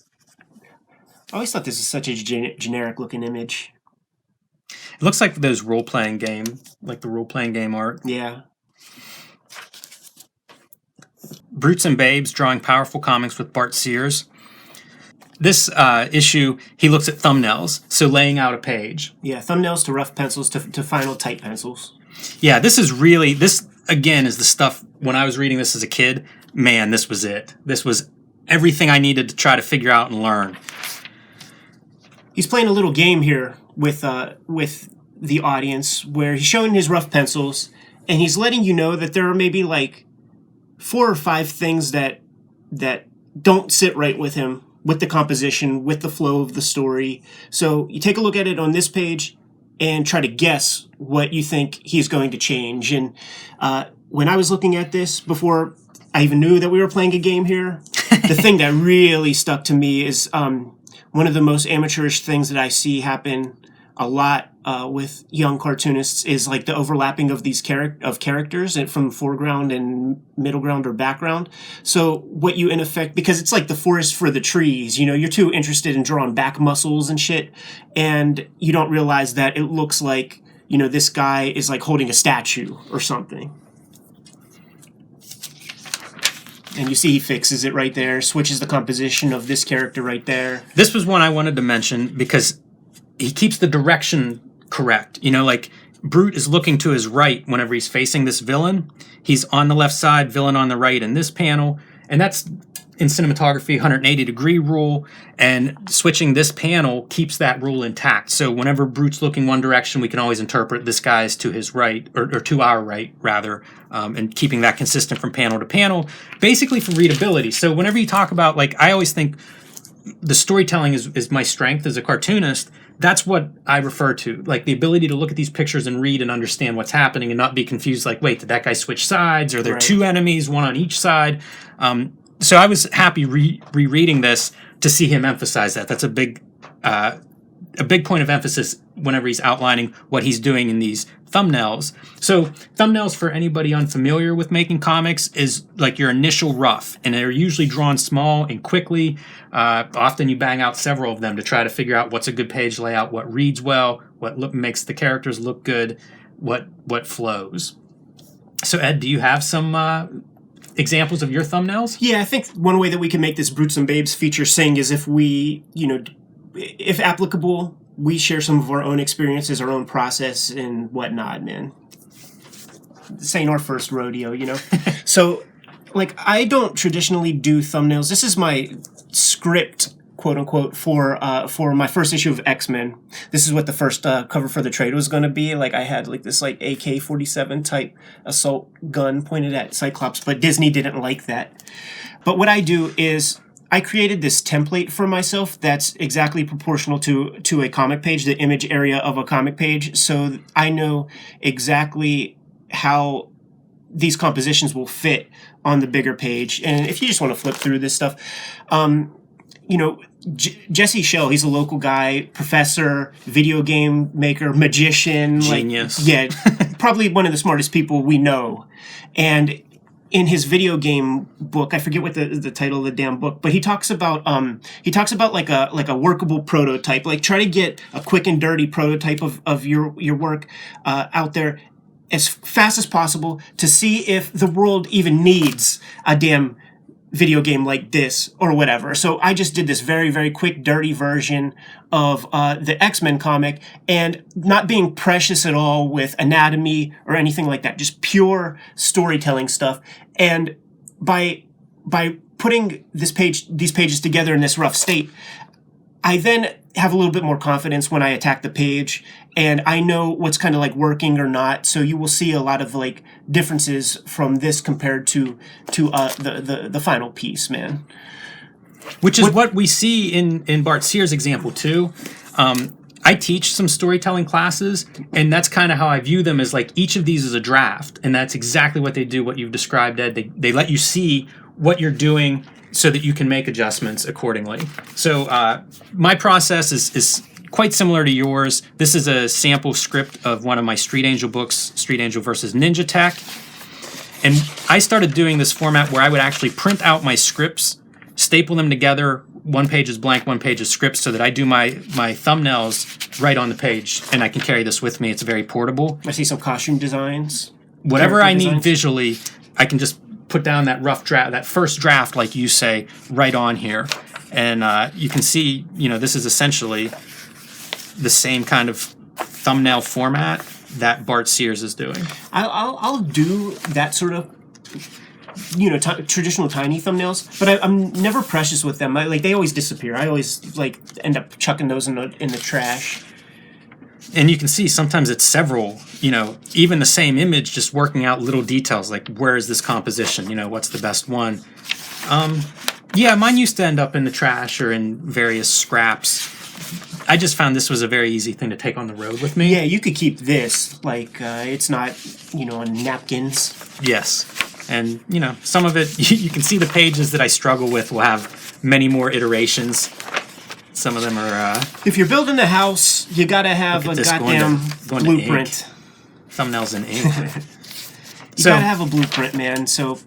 I always thought this was such a generic-looking image. It looks like those role-playing game art. Yeah. Brutes and Babes, drawing powerful comics with Bart Sears. This issue, he looks at thumbnails, so laying out a page. Yeah, thumbnails to rough pencils to final tight pencils. Yeah, this again is the stuff, when I was reading this as a kid, man, this was it. This was everything I needed to try to figure out and learn. He's playing a little game here with the audience where he's showing his rough pencils and he's letting you know that there are maybe like 4 or 5 things that don't sit right with him, with the composition, with the flow of the story. So you take a look at it on this page and try to guess what you think he's going to change. And when I was looking at this before I even knew that we were playing a game here, the thing that really stuck to me is one of the most amateurish things that I see happen a lot with young cartoonists is like the overlapping of these characters from foreground and middle ground or background. So what you in effect, because it's like the forest for the trees, you're too interested in drawing back muscles and shit, and you don't realize that it looks like, this guy is like holding a statue or something. And you see he fixes it right there, switches the composition of this character right there. This was one I wanted to mention because he keeps the direction correct. Like Brute is looking to his right whenever he's facing this villain. He's on the left side, villain on the right in this panel. And that's in cinematography, 180-degree rule. And switching this panel keeps that rule intact. So whenever Brute's looking one direction, we can always interpret this guy's to his right, or to our right, rather, and keeping that consistent from panel to panel, basically for readability. So whenever you talk about, I always think the storytelling is my strength as a cartoonist. That's what I refer to, the ability to look at these pictures and read and understand what's happening and not be confused, wait, did that guy switch sides? Are there right. 2 enemies, one on each side? So I was happy rereading this to see him emphasize that. That's a big a big point of emphasis whenever he's outlining what he's doing in these thumbnails. So thumbnails, for anybody unfamiliar with making comics, is like your initial rough, and they're usually drawn small and quickly. Often you bang out several of them to try to figure out what's a good page layout, what reads well, what makes the characters look good, what flows. So Ed, do you have some examples of your thumbnails? Yeah, I think one way that we can make this Brutes and Babes feature sing is if we, if applicable, we share some of our own experiences, our own process, and whatnot, man. This ain't our first rodeo, So, I don't traditionally do thumbnails. This is my script, quote unquote, for my first issue of X-Men. This is what the first cover for the trade was going to be. I had this AK-47 type assault gun pointed at Cyclops, but Disney didn't like that. But what I do is I created this template for myself that's exactly proportional to a comic page, the image area of a comic page, so I know exactly how these compositions will fit on the bigger page. And if you just want to flip through this stuff, Jesse Shell, he's a local guy, professor, video game maker, magician. Genius. Probably one of the smartest people we know. And in his video game book, I forget what the title of the damn book, but he talks about like a workable prototype, try to get a quick and dirty prototype of your work out there as fast as possible to see if the world even needs a damn video game like this or whatever. So I just did this very, very quick, dirty version of the X-Men comic, and not being precious at all with anatomy or anything like that, just pure storytelling stuff. And by putting these pages together in this rough state, I then have a little bit more confidence when I attack the page, and I know what's kind of working or not. So you will see a lot of differences from this compared to the final piece, man. Which is what we see in Bart Sears' example too. I teach some storytelling classes, and that's kind of how I view them, as each of these is a draft, and that's exactly what they do, what you've described, Ed. They let you see what you're doing so that you can make adjustments accordingly. So my process is quite similar to yours. This is a sample script of one of my Street Angel books, Street Angel versus Ninja Tech. And I started doing this format where I would actually print out my scripts, staple them together. One page is blank, one page is script, so that I do my thumbnails right on the page, and I can carry this with me. It's very portable. I see some costume designs. Whatever I need visually, I can just put down that rough draft, that first draft, like you say, right on here. And you can see, this is essentially the same kind of thumbnail format that Bart Sears is doing. I'll do that sort of, traditional tiny thumbnails, but I'm never precious with them. They always disappear. I always end up chucking those in the trash. And you can see sometimes it's several, even the same image, just working out little details, where is this composition, what's the best one. Mine used to end up in the trash or in various scraps. I just found this was a very easy thing to take on the road with me. Yeah, you could keep this, it's not, on napkins. Yes. And, some of it, you can see the pages that I struggle with will have many more iterations. Some of them are... if you're building a house, you gotta have a goddamn blueprint. Thumbnails in ink. You gotta have a blueprint, man, so...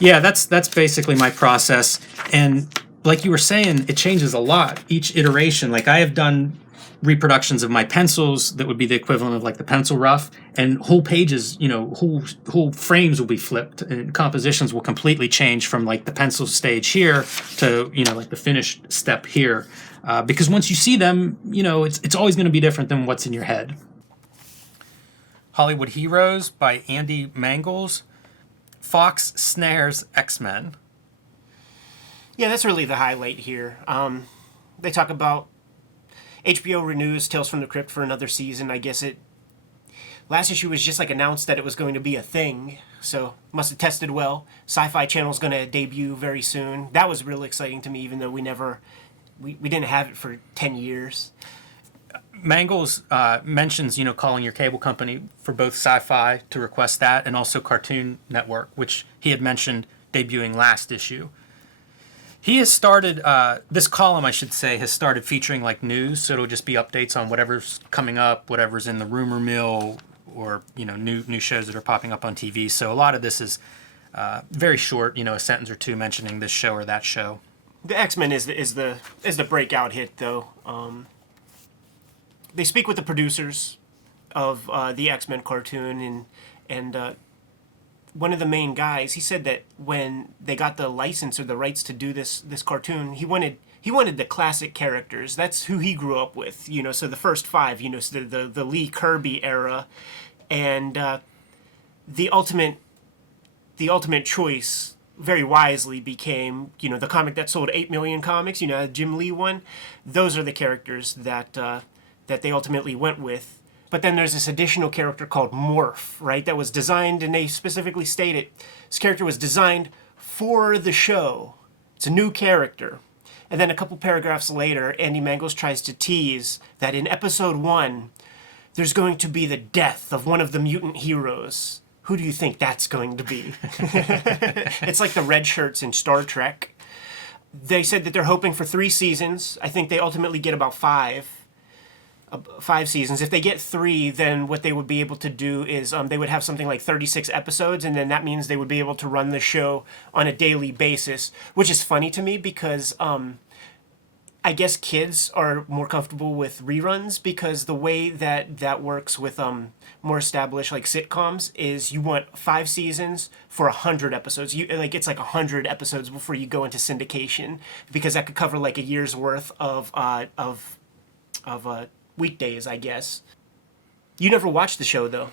Yeah, that's basically my process. And like you were saying, it changes a lot each iteration. I have done reproductions of my pencils that would be the equivalent of the pencil rough, and whole pages, whole frames will be flipped, and compositions will completely change from the pencil stage here to the finished step here, because once you see them, it's always going to be different than what's in your head. Hollywood Heroes by Andy Mangels. Fox snares X-Men. Yeah, that's really the highlight here. They talk about HBO renews Tales from the Crypt for another season. I guess last issue was just announced that it was going to be a thing, so must have tested well. Sci-Fi Channel's going to debut very soon. That was really exciting to me, even though we didn't have it for 10 years. Mangels mentions, calling your cable company for both Sci-Fi to request that, and also Cartoon Network, which he had mentioned debuting last issue. He has started, this column, I should say, has started featuring like news. So it'll just be updates on whatever's coming up, whatever's in the rumor mill, or, you know, new shows that are popping up on TV. So a lot of this is very short, you know, a sentence or two mentioning this show or that show. The X-Men is the breakout hit, though. They speak with the producers of the X-Men cartoon, and one of the main guys, he said that when they got the license or the rights to do this cartoon, he wanted the classic characters. That's who he grew up with, you know. So the first five, you know, so the Lee Kirby era, and the ultimate choice, very wisely, became, you know, the comic that sold 8 million comics. You know, Jim Lee one. Those are the characters that they ultimately went with. But then there's this additional character called Morph, right? That was designed, and they specifically stated this character was designed for the show. It's a new character. And then a couple paragraphs later, Andy Mangels tries to tease that in episode 1, there's going to be the death of one of the mutant heroes. Who do you think that's going to be? It's like the red shirts in Star Trek. They said that they're hoping for 3 seasons. I think they ultimately get about 5 seasons. If they get 3, then what they would be able to do is they would have something like 36 episodes, and then that means they would be able to run the show on a daily basis, which is funny to me because I guess kids are more comfortable with reruns, because the way that works with more established like sitcoms is you want 5 seasons for 100 episodes. It's like 100 episodes before you go into syndication, because that could cover like a year's worth of weekdays, I guess. You never watched the show, though.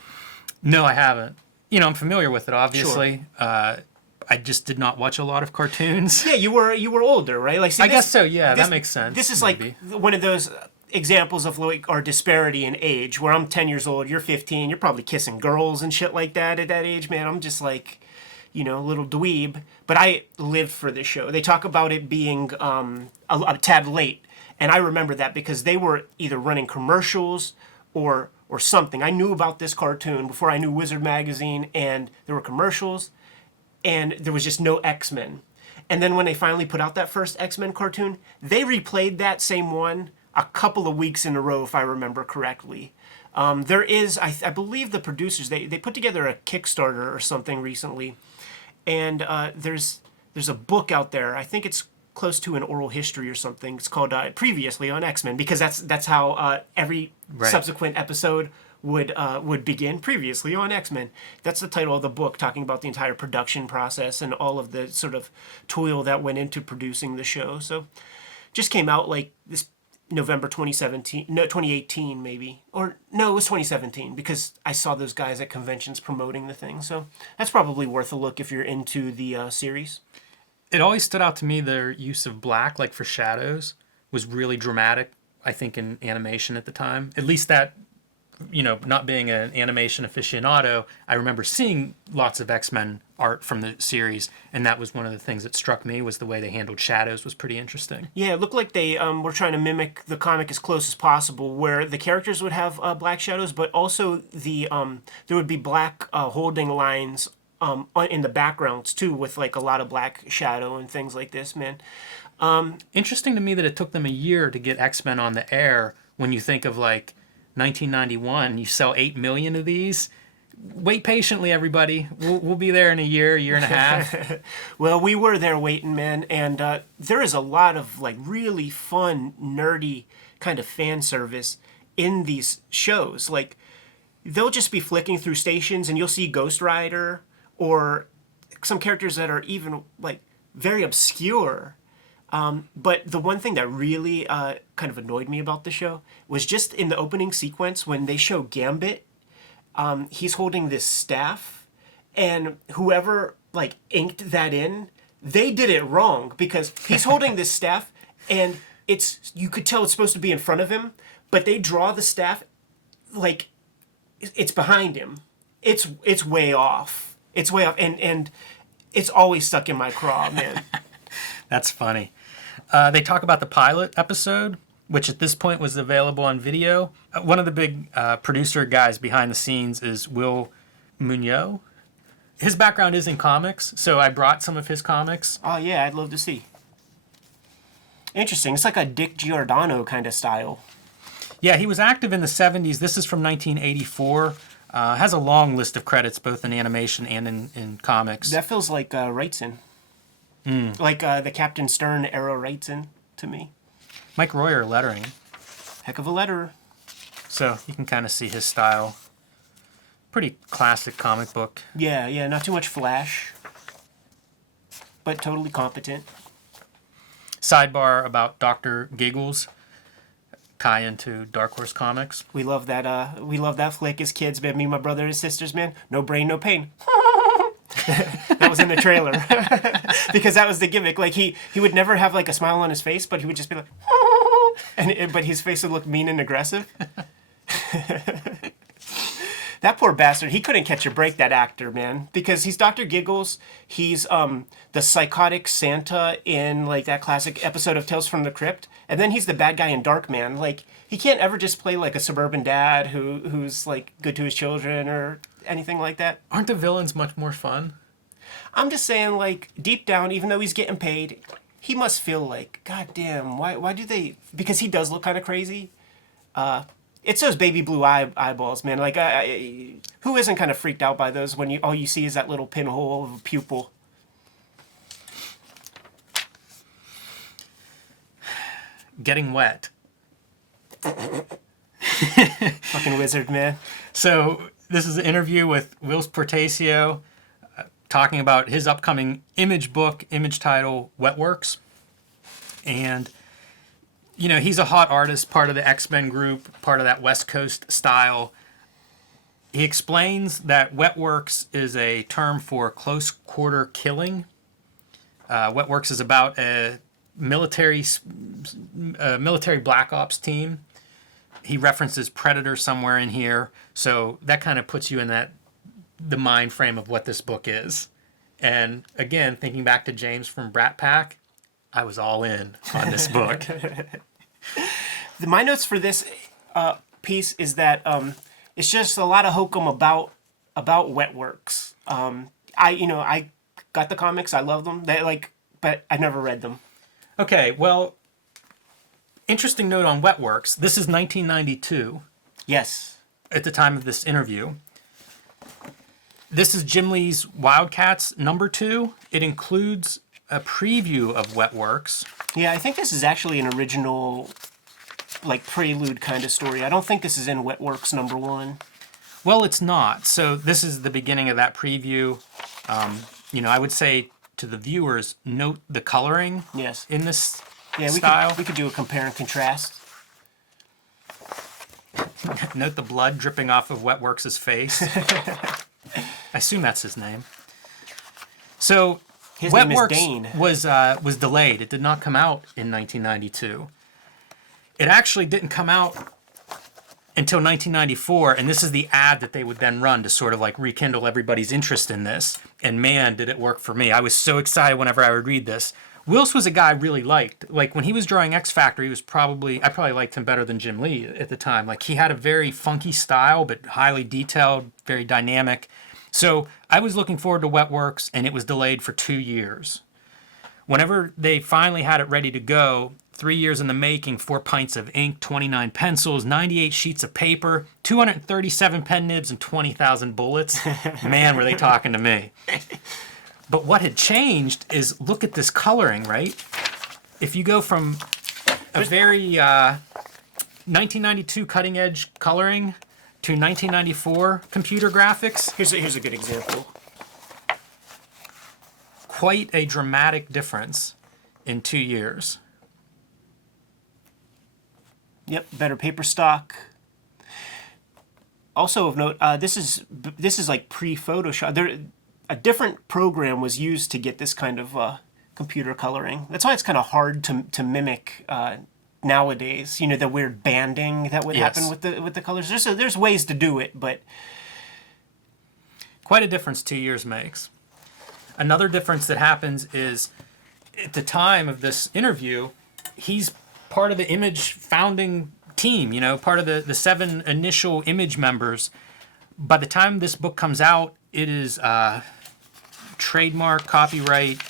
No, I haven't. You know, I'm familiar with it, obviously. Sure. I just did not watch a lot of cartoons. Yeah, you were older, right? Like, see, I guess so. Yeah, that makes sense. This is maybe like one of those examples of like our disparity in age, where I'm 10 years old, you're 15, you're probably kissing girls and shit like that at that age, man. I'm just like, you know, a little dweeb. But I lived for this show. They talk about it being a tad late. And I remember that because they were either running commercials or something. I knew about this cartoon before I knew Wizard Magazine, and there were commercials, and there was just no X-Men. And then when they finally put out that first X-Men cartoon, they replayed that same one a couple of weeks in a row, if I remember correctly. There is, I believe the producers, they put together a Kickstarter or something recently, and there's a book out there. I think it's close to an oral history or something. It's called Previously on X-Men, because that's how every subsequent episode would begin. Previously on X-Men. That's the title of the book, talking about the entire production process and all of the sort of toil that went into producing the show. So just came out like this November 2018 maybe. Or no, it was 2017, because I saw those guys at conventions promoting the thing. So that's probably worth a look if you're into the series. It always stood out to me, their use of black, like for shadows, was really dramatic, I think, in animation at the time. At least that, you know, not being an animation aficionado, I remember seeing lots of X-Men art from the series, and that was one of the things that struck me, was the way they handled shadows was pretty interesting. Yeah, it looked like they were trying to mimic the comic as close as possible, where the characters would have black shadows, but also there would be black holding lines in the backgrounds too, with like a lot of black shadow and things like this, man. Interesting to me that it took them a year to get X-Men on the air. When you think of like 1991, you sell 8 million of these. Wait patiently, everybody. We'll be there in a year and a half. Well, we were there waiting, man, and there is a lot of like really fun, nerdy kind of fan service in these shows. Like, they'll just be flicking through stations, and you'll see Ghost Rider, or some characters that are even like very obscure. But the one thing that really kind of annoyed me about the show was just in the opening sequence when they show Gambit. He's holding this staff, and whoever like inked that in, they did it wrong, because he's holding this staff, and you could tell it's supposed to be in front of him, but they draw the staff like it's behind him. It's way off. It's way off, and it's always stuck in my craw, man. That's funny. They talk about the pilot episode, which at this point was available on video. One of the big producer guys behind the scenes is Will Munoz. His background is in comics, so I brought some of his comics. Oh, yeah, I'd love to see. Interesting. It's like a Dick Giordano kind of style. Yeah, he was active in the 70s. This is from 1984. Has a long list of credits, both in animation and in comics. That feels like Wrightson. Like the Captain Stern era Wrightson to me. Mike Royer lettering. Heck of a letterer. So you can kind of see his style. Pretty classic comic book. Yeah, not too much flash, but totally competent. Sidebar about Dr. Giggles. Tie into Darkhorse Comics. We love that. We love that flick as kids, man. Me, my brother, and sisters, man. No brain, no pain. That was in the trailer because that was the gimmick. Like he would never have like a smile on his face, but he would just be like, but his face would look mean and aggressive. That poor bastard. He couldn't catch a break, that actor, man, because he's Dr. Giggles. He's the psychotic Santa in like that classic episode of Tales from the Crypt, and then he's the bad guy in Darkman. Like he can't ever just play like a suburban dad who's like good to his children or anything like that. Aren't the villains much more fun? I'm just saying, like, deep down, even though he's getting paid, he must feel like, God damn, why do they... Because he does look kind of crazy. It's those baby blue eyeballs, man. Like, who isn't kind of freaked out by those when all you see is that little pinhole of a pupil? Getting wet. Fucking wizard, man. So this is an interview with Whilce Portacio talking about his upcoming image book, image title, Wetworks. And, you know, he's a hot artist, part of the X-Men group, part of that West Coast style. He explains that Wetworks is a term for close quarter killing. Wetworks is about a military black ops team. He references Predator somewhere in here, so that kind of puts you in the mind frame of what this book is. And again, thinking back to James from Brat Pack, I was all in on this book. My notes for this piece is that it's just a lot of hokum about Wetworks. I got the comics, I love them. But I never read them. Okay, well, interesting note on Wetworks. This is 1992. Yes. At the time of this interview. This is Jim Lee's Wildcats #2. It includes a preview of Wetworks. Yeah, I think this is actually an original, like, prelude kind of story. I don't think this is in Wetworks #1. Well, it's not. So this is the beginning of that preview. I would say to the viewers, note the coloring in this style. We could do a compare and contrast. Note the blood dripping off of Wetworks' face. I assume that's his name. So his name is Wetworks Dane. was delayed. It did not come out in 1992. It actually didn't come out until 1994, and this is the ad that they would then run to sort of like rekindle everybody's interest in this. And man, did it work for me. I was so excited whenever I would read this. Whilce was a guy I really liked. Like when he was drawing X Factor, I probably liked him better than Jim Lee at the time. Like he had a very funky style, but highly detailed, very dynamic. So I was looking forward to Wetworks, and it was delayed for 2 years. Whenever they finally had it ready to go, 3 years in the making, 4 pints of ink, 29 pencils, 98 sheets of paper, 237 pen nibs, and 20,000 bullets. Man, were they talking to me. But what had changed is, look at this coloring, right? If you go from a very 1992 cutting-edge coloring to 1994 computer graphics. Here's a good example. Quite a dramatic difference in 2 years. Yep, better paper stock. Also of note, this is like pre-Photoshop. A different program was used to get this kind of computer coloring. That's why it's kind of hard to mimic nowadays. You know, the weird banding that would happen with the colors. There's ways to do it, but quite a difference 2 years makes. Another difference that happens is, at the time of this interview, he's part of the Image founding team, you know, part of the 7 initial Image members. By the time this book comes out, it is trademark, copyright,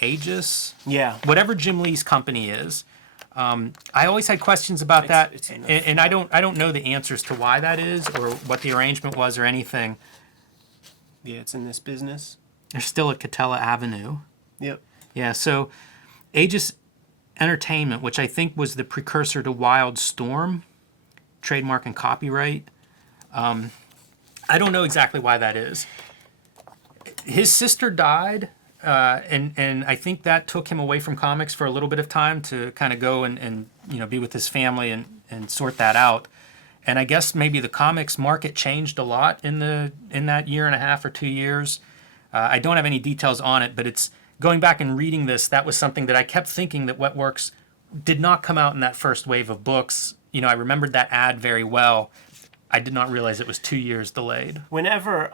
Aegis, Yeah. whatever Jim Lee's company is. I always had questions about that, and I don't know the answers to why that is or what the arrangement was or anything. Yeah, it's in this business. There's still a Catella Avenue. Yep. Yeah, so Aegis Entertainment, which I think was the precursor to Wild Storm, trademark and copyright. I don't know exactly why that is. His sister died, and I think that took him away from comics for a little bit of time to kind of go and be with his family and sort that out. And I guess maybe the comics market changed a lot in that year and a half or 2 years. I don't have any details on it, but it's going back and reading this, that was something that I kept thinking that Wetworks did not come out in that first wave of books. I remembered that ad very well. I did not realize it was 2 years delayed. Whenever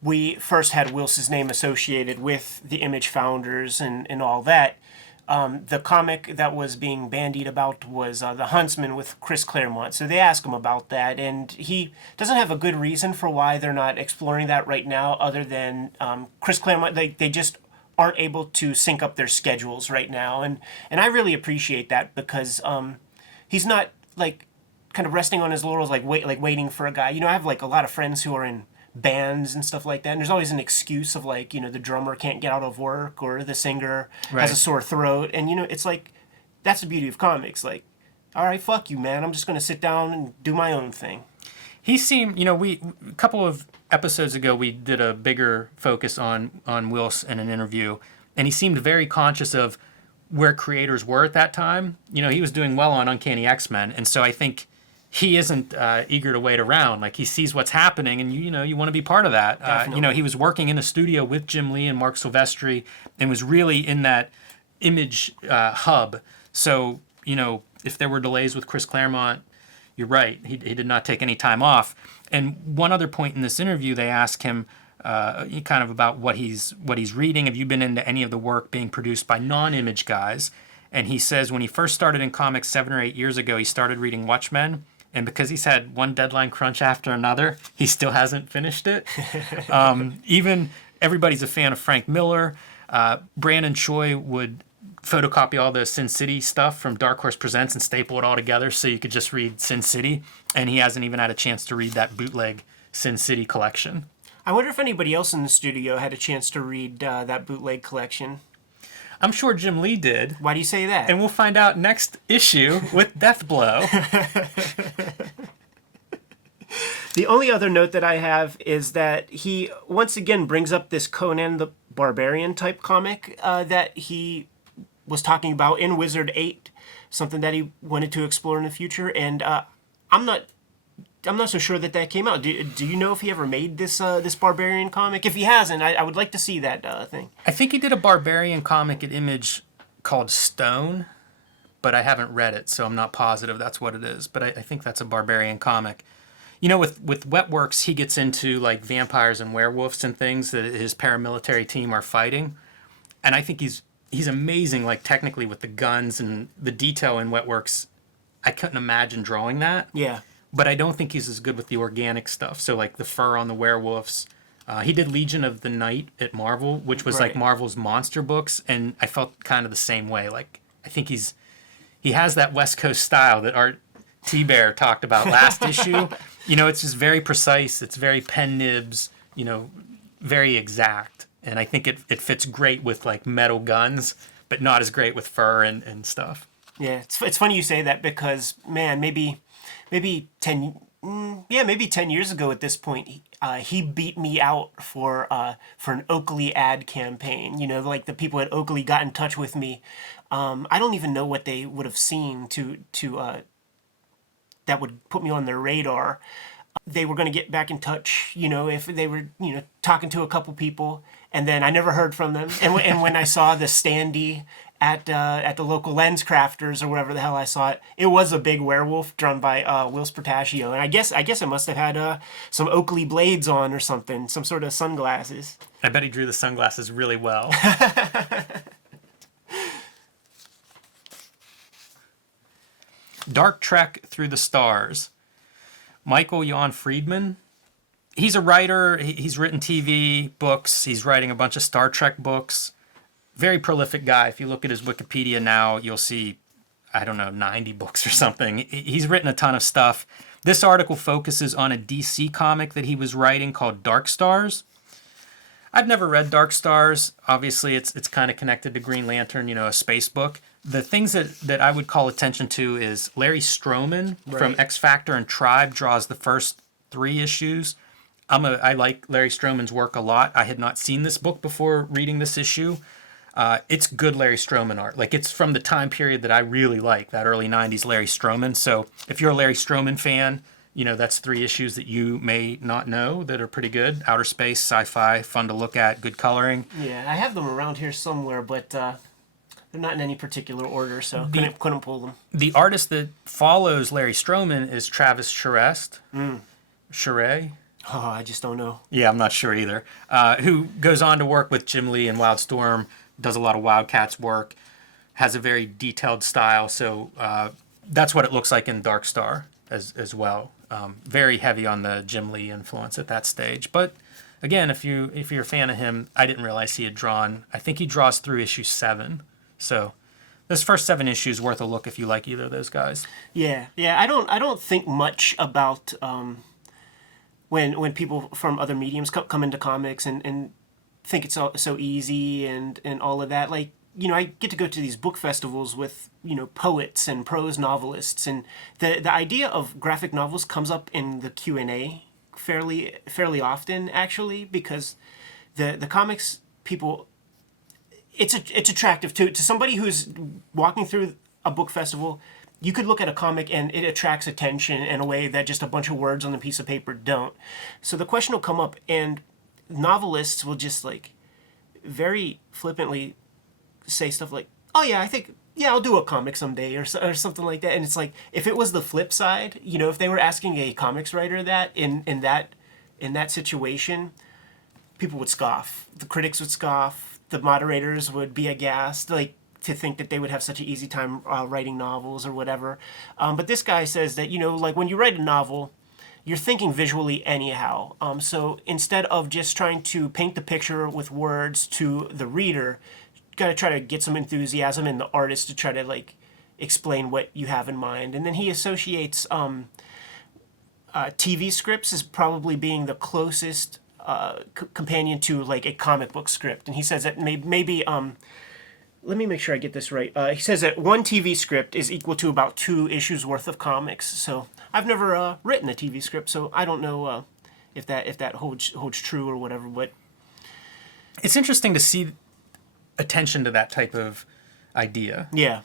we first had Whilce's name associated with the Image founders and all that, the comic that was being bandied about was The Huntsman with Chris Claremont. So they asked him about that, and he doesn't have a good reason for why they're not exploring that right now, other than Chris Claremont, they just aren't able to sync up their schedules right now. And I really appreciate that, because he's not like kind of resting on his laurels, waiting for a guy. I have like a lot of friends who are in bands and stuff like that, and there's always an excuse of like, the drummer can't get out of work, or the singer has a sore throat, and it's like, that's the beauty of comics. Like, all right, fuck you, man, I'm just going to sit down and do my own thing. He seemed, a couple of episodes ago, we did a bigger focus on Whilce in an interview, and he seemed very conscious of where creators were at that time. He was doing well on Uncanny X-Men, and so I think he isn't eager to wait around. Like, he sees what's happening, and you want to be part of that. He was working in a studio with Jim Lee and Mark Silvestri, and was really in that Image hub. So if there were delays with Chris Claremont, you're right. He did not take any time off. And one other point in this interview, they ask him kind of about what he's reading. Have you been into any of the work being produced by non-Image guys? And he says when he first started in comics 7 or 8 years ago, he started reading Watchmen. And because he's had one deadline crunch after another, he still hasn't finished it. Even everybody's a fan of Frank Miller. Brandon Choi would photocopy all the Sin City stuff from Darkhorse Presents and staple it all together so you could just read Sin City. And he hasn't even had a chance to read that bootleg Sin City collection. I wonder if anybody else in the studio had a chance to read that bootleg collection. I'm sure Jim Lee did. Why do you say that? And we'll find out next issue with Deathblow. The only other note that I have is that he once again brings up this Conan the Barbarian type comic that he was talking about in Wizard 8, something that he wanted to explore in the future. And I'm not so sure that came out. Do you know if he ever made this Barbarian comic? If he hasn't, I would like to see that thing. I think he did a Barbarian comic at Image called Stone, but I haven't read it, so I'm not positive that's what it is. But I think that's a Barbarian comic. With Wetworks, he gets into like vampires and werewolves and things that his paramilitary team are fighting. And I think he's amazing, like technically with the guns and the detail in Wetworks. I couldn't imagine drawing that. Yeah. But I don't think he's as good with the organic stuff. So like the fur on the werewolves. He did Legion of the Night at Marvel, which was like Marvel's monster books. And I felt kind of the same way. Like, I think he has that West Coast style that Art T-Bear talked about last issue. It's just very precise. It's very pen nibs, very exact. And I think it fits great with like metal guns, but not as great with fur and stuff. Yeah, it's funny you say that, because, man, maybe 10 years ago at this point, he beat me out for an Oakley ad campaign. Like the people at Oakley got in touch with me. I don't even know what they would have seen to that would put me on their radar. They were going to get back in touch, if they were, talking to a couple people, and then I never heard from them. And when I saw the standee at the local Lens Crafters or whatever the hell I saw it, it was a big werewolf drawn by Whilce Portacio, and I guess it must have had some Oakley blades on or something, some sort of sunglasses. I bet he drew the sunglasses really well. Dark Trek Through the Stars. Michael Jan Friedman. He's a writer. He's written TV books. He's writing a bunch of Star Trek books. very prolific guy. If you look at his Wikipedia now, you'll see, I don't know, 90 books or something. He's written a ton of stuff. This article focuses on a DC comic that he was writing called Darkstars. I've never read Darkstars. Obviously, it's kind of connected to Green Lantern, a space book. The things that I would call attention to is Larry Stroman from X Factor and Tribe draws the first 3 issues. I like Larry Stroman's work a lot. I had not seen this book before reading this issue. It's good Larry Stroman art. Like, it's from the time period that I really like, that early 90s Larry Stroman. So if you're a Larry Stroman fan, that's 3 issues that you may not know that are pretty good. Outer space, sci-fi, fun to look at, good coloring. Yeah, I have them around here somewhere, but they're not in any particular order, so couldn't pull them. The artist that follows Larry Stroman is Travis Charest. Charest? Oh, I just don't know. Yeah, I'm not sure either. Who goes on to work with Jim Lee and Wildstorm, does a lot of Wildcats work, has a very detailed style. So that's what it looks like in Darkstar as well. Very heavy on the Jim Lee influence at that stage. But again, if you're a fan of him, I didn't realize he had drawn. I think he draws through issue 7. So this first 7 issues worth a look if you like either of those guys. Yeah. I don't think much about when people from other mediums come into comics and think it's so easy and all of that. Like, I get to go to these book festivals with, poets and prose novelists, and the idea of graphic novels comes up in the Q&A fairly often, actually, because the comics people, it's attractive to somebody who's walking through a book festival. You could look at a comic and it attracts attention in a way that just a bunch of words on a piece of paper don't. So the question will come up, and novelists will just very flippantly say stuff like, "Oh yeah, I'll do a comic someday," or something like that. And it's like, if it was the flip side, if they were asking a comics writer that in that situation, people would scoff. The critics would scoff. The moderators would be aghast, to think that they would have such an easy time writing novels or whatever. But this guy says that, when you write a novel, you're thinking visually anyhow. So instead of just trying to paint the picture with words to the reader, you got to try to get some enthusiasm in the artist to try to explain what you have in mind. And then he associates TV scripts as probably being the closest companion to a comic book script. And he says that maybe let me make sure I get this right. He says that one TV script is equal to about 2 issues worth of comics. So I've never written a TV script, so I don't know if that holds true or whatever. But it's interesting to see attention to that type of idea. Yeah.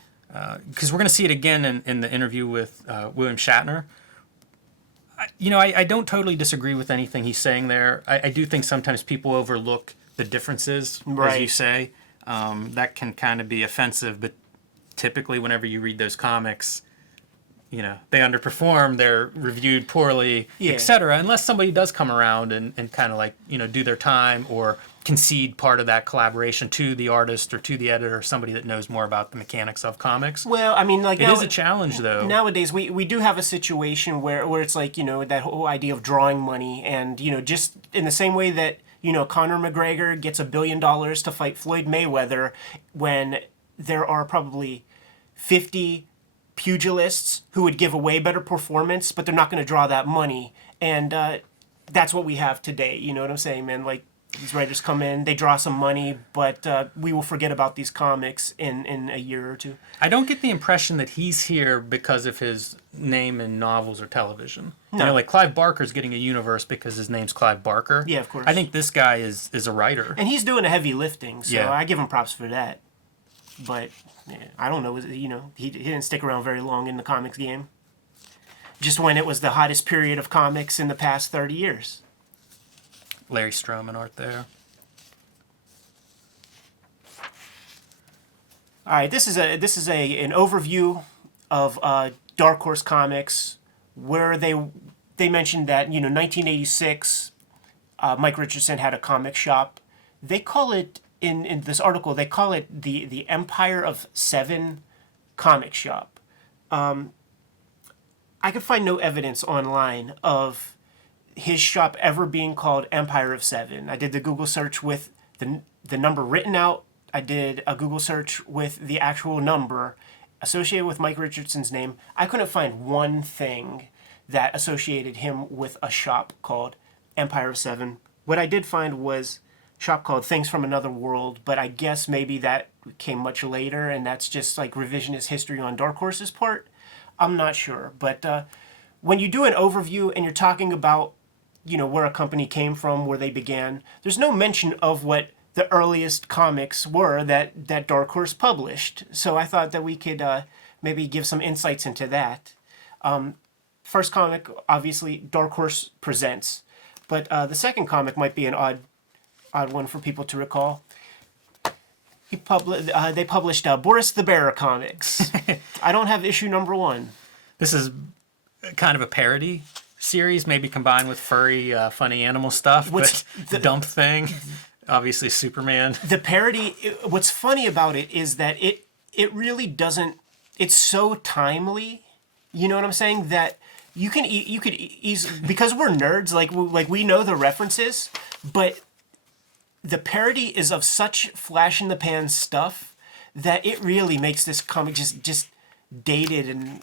Because we're going to see it again in the interview with William Shatner. I don't totally disagree with anything he's saying there. I do think sometimes people overlook the differences, as you say. That can kind of be offensive, but typically whenever you read those comics, they underperform, they're reviewed poorly, etc. Unless somebody does come around and kind of do their time or concede part of that collaboration to the artist or to the editor, somebody that knows more about the mechanics of comics. Well, I mean, it is a challenge, though. Nowadays, we do have a situation where it's that whole idea of drawing money, and just in the same way that Conor McGregor gets $1 billion to fight Floyd Mayweather, when there are probably 50 pugilists who would give a way better performance, but they're not going to draw that money. And that's what we have today. You know what I'm saying, man? These writers come in, they draw some money, but we will forget about these comics in a year or two. I don't get the impression that he's here because of his name in novels or television. No. Clive Barker's getting a universe because his name's Clive Barker. Yeah, of course. I think this guy is a writer. And he's doing a heavy lifting, so yeah. I give him props for that. But I don't know, he didn't stick around very long in the comics game. Just when it was the hottest period of comics in the past 30 years. Larry Stroman art there. All right, this is an overview of Darkhorse Comics, where they mentioned that 1986, Mike Richardson had a comic shop. They call it in this article. They call it the Empire of 7 comic shop. I could find no evidence online of his shop ever being called Empire of 7. I did the Google search with the number written out did a Google search with the actual number associated with Mike Richardson's name. I couldn't find one thing that associated him with a shop called Empire of Seven. What I did find was a shop called Things from Another World, but I guess maybe that came much later, and that's just like revisionist history on Darkhorse's part. I'm not sure, but when you do an overview and you're talking about, where a company came from, where they began, there's no mention of what the earliest comics were that Dark Horse published. So I thought that we could maybe give some insights into that. First comic, obviously, Dark Horse Presents. But the second comic might be an odd one for people to recall. They published Boris the Bear comics. I don't have issue number 1. This is kind of a parody series, maybe combined with furry, funny animal stuff. But the dump thing, obviously Superman. The parody, what's funny about it is that it really doesn't, it's so timely, you know what I'm saying, that you could easily, because we're nerds, like we know the references, but the parody is of such flash in the pan stuff that it really makes this comic just dated and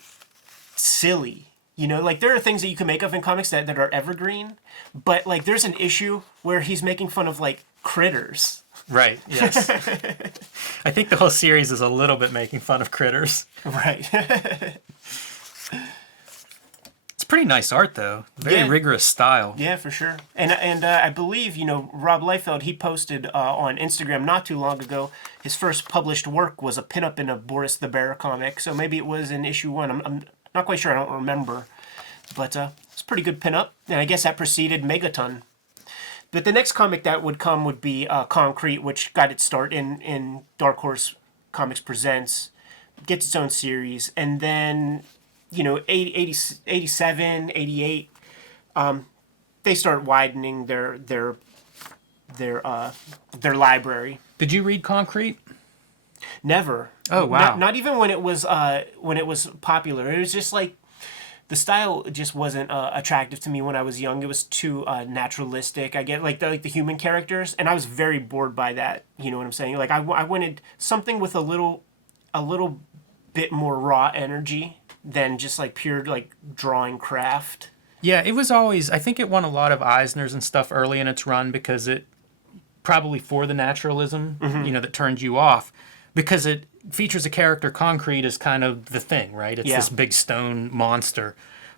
silly. Like there are things that you can make of in comics that are evergreen, but like there's an issue where he's making fun of like critters. Right, yes. I think the whole series is a little bit making fun of critters. Right. It's pretty nice art, though. Very rigorous style. Yeah, for sure. And I believe, Rob Liefeld, he posted on Instagram not too long ago, his first published work was a pinup in a Boris the Bear comic. So maybe it was in issue 1. I'm not quite sure. I don't remember. But it's a pretty good pinup. And I guess that preceded Megaton. But the next comic that would come would be Concrete, which got its start in Dark Horse Comics Presents. Gets its own series. And then 87, 88, they start widening their library. Did you read Concrete? Never. Oh wow! Not even when it was popular. It was just like the style just wasn't attractive to me when I was young. It was too naturalistic. I get like the human characters, and I was very bored by that. You know what I'm saying? Like I wanted something with a little bit more raw energy than just like pure like drawing craft. Yeah, it was always, I think it won a lot of Eisners and stuff early in its run because it probably for the naturalism, that turned you off, because it features a character. Concrete is kind of the thing, right? It's this big stone monster,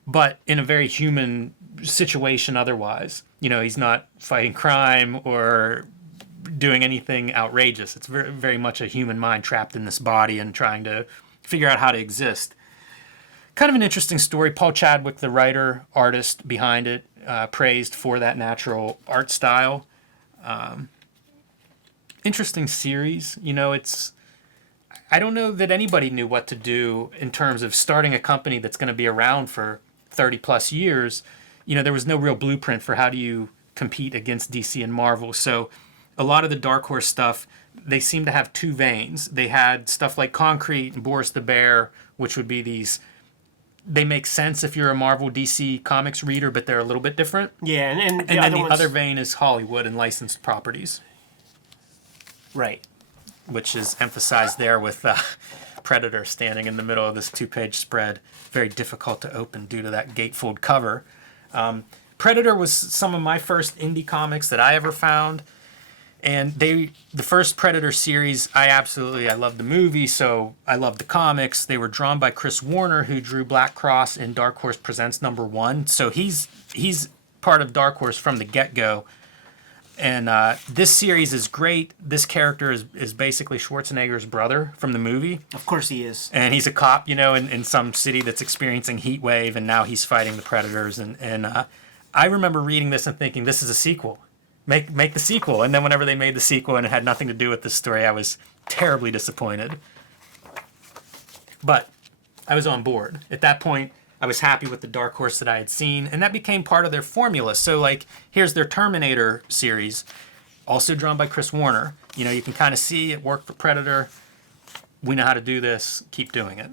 but in a very human situation otherwise. He's not fighting crime or doing anything outrageous. It's very, very much a human mind trapped in this body and trying to figure out how to exist. Kind of an interesting story. Paul Chadwick, the writer, artist behind it, praised for that natural art style. Interesting series. I don't know that anybody knew what to do in terms of starting a company that's going to be around for 30 plus years. There was no real blueprint for how do you compete against DC and Marvel. So a lot of the Dark Horse stuff, they seem to have two veins. They had stuff like Concrete and Boris the Bear, which would be these... They make sense if you're a Marvel DC Comics reader, but they're a little bit different. Yeah, and then the other vein is Hollywood and licensed properties. Right. Which is emphasized there with Predator standing in the middle of this 2-page spread. Very difficult to open due to that gatefold cover. Predator was some of my first indie comics that I ever found. And the first Predator series, I loved the movie, so I loved the comics. They were drawn by Chris Warner, who drew Black Cross in Dark Horse Presents #1. So he's part of Dark Horse from the get-go. And this series is great. This character is basically Schwarzenegger's brother from the movie. Of course he is. And he's a cop, in some city that's experiencing heat wave, and now he's fighting the Predators. And I remember reading this and thinking, this is a sequel. Make the sequel. And then whenever they made the sequel and it had nothing to do with this story, I was terribly disappointed. But I was on board. At that point, I was happy with the Dark Horse that I had seen, and that became part of their formula. So, here's their Terminator series, also drawn by Chris Warner. You can kind of see it worked for Predator. We know how to do this. Keep doing it.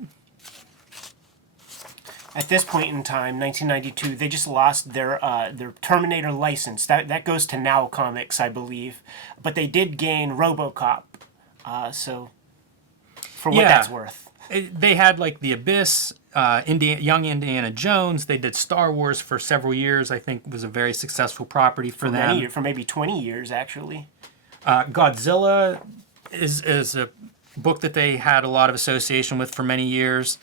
At this point in time, 1992, they just lost their Terminator license. That goes to Now Comics, I believe. But they did gain RoboCop So, for what that's worth. They had like The Abyss, Young Indiana Jones. They did Star Wars for several years. I think was a very successful property for them. For maybe 20 years, actually. Godzilla is a book that they had a lot of association with for many years.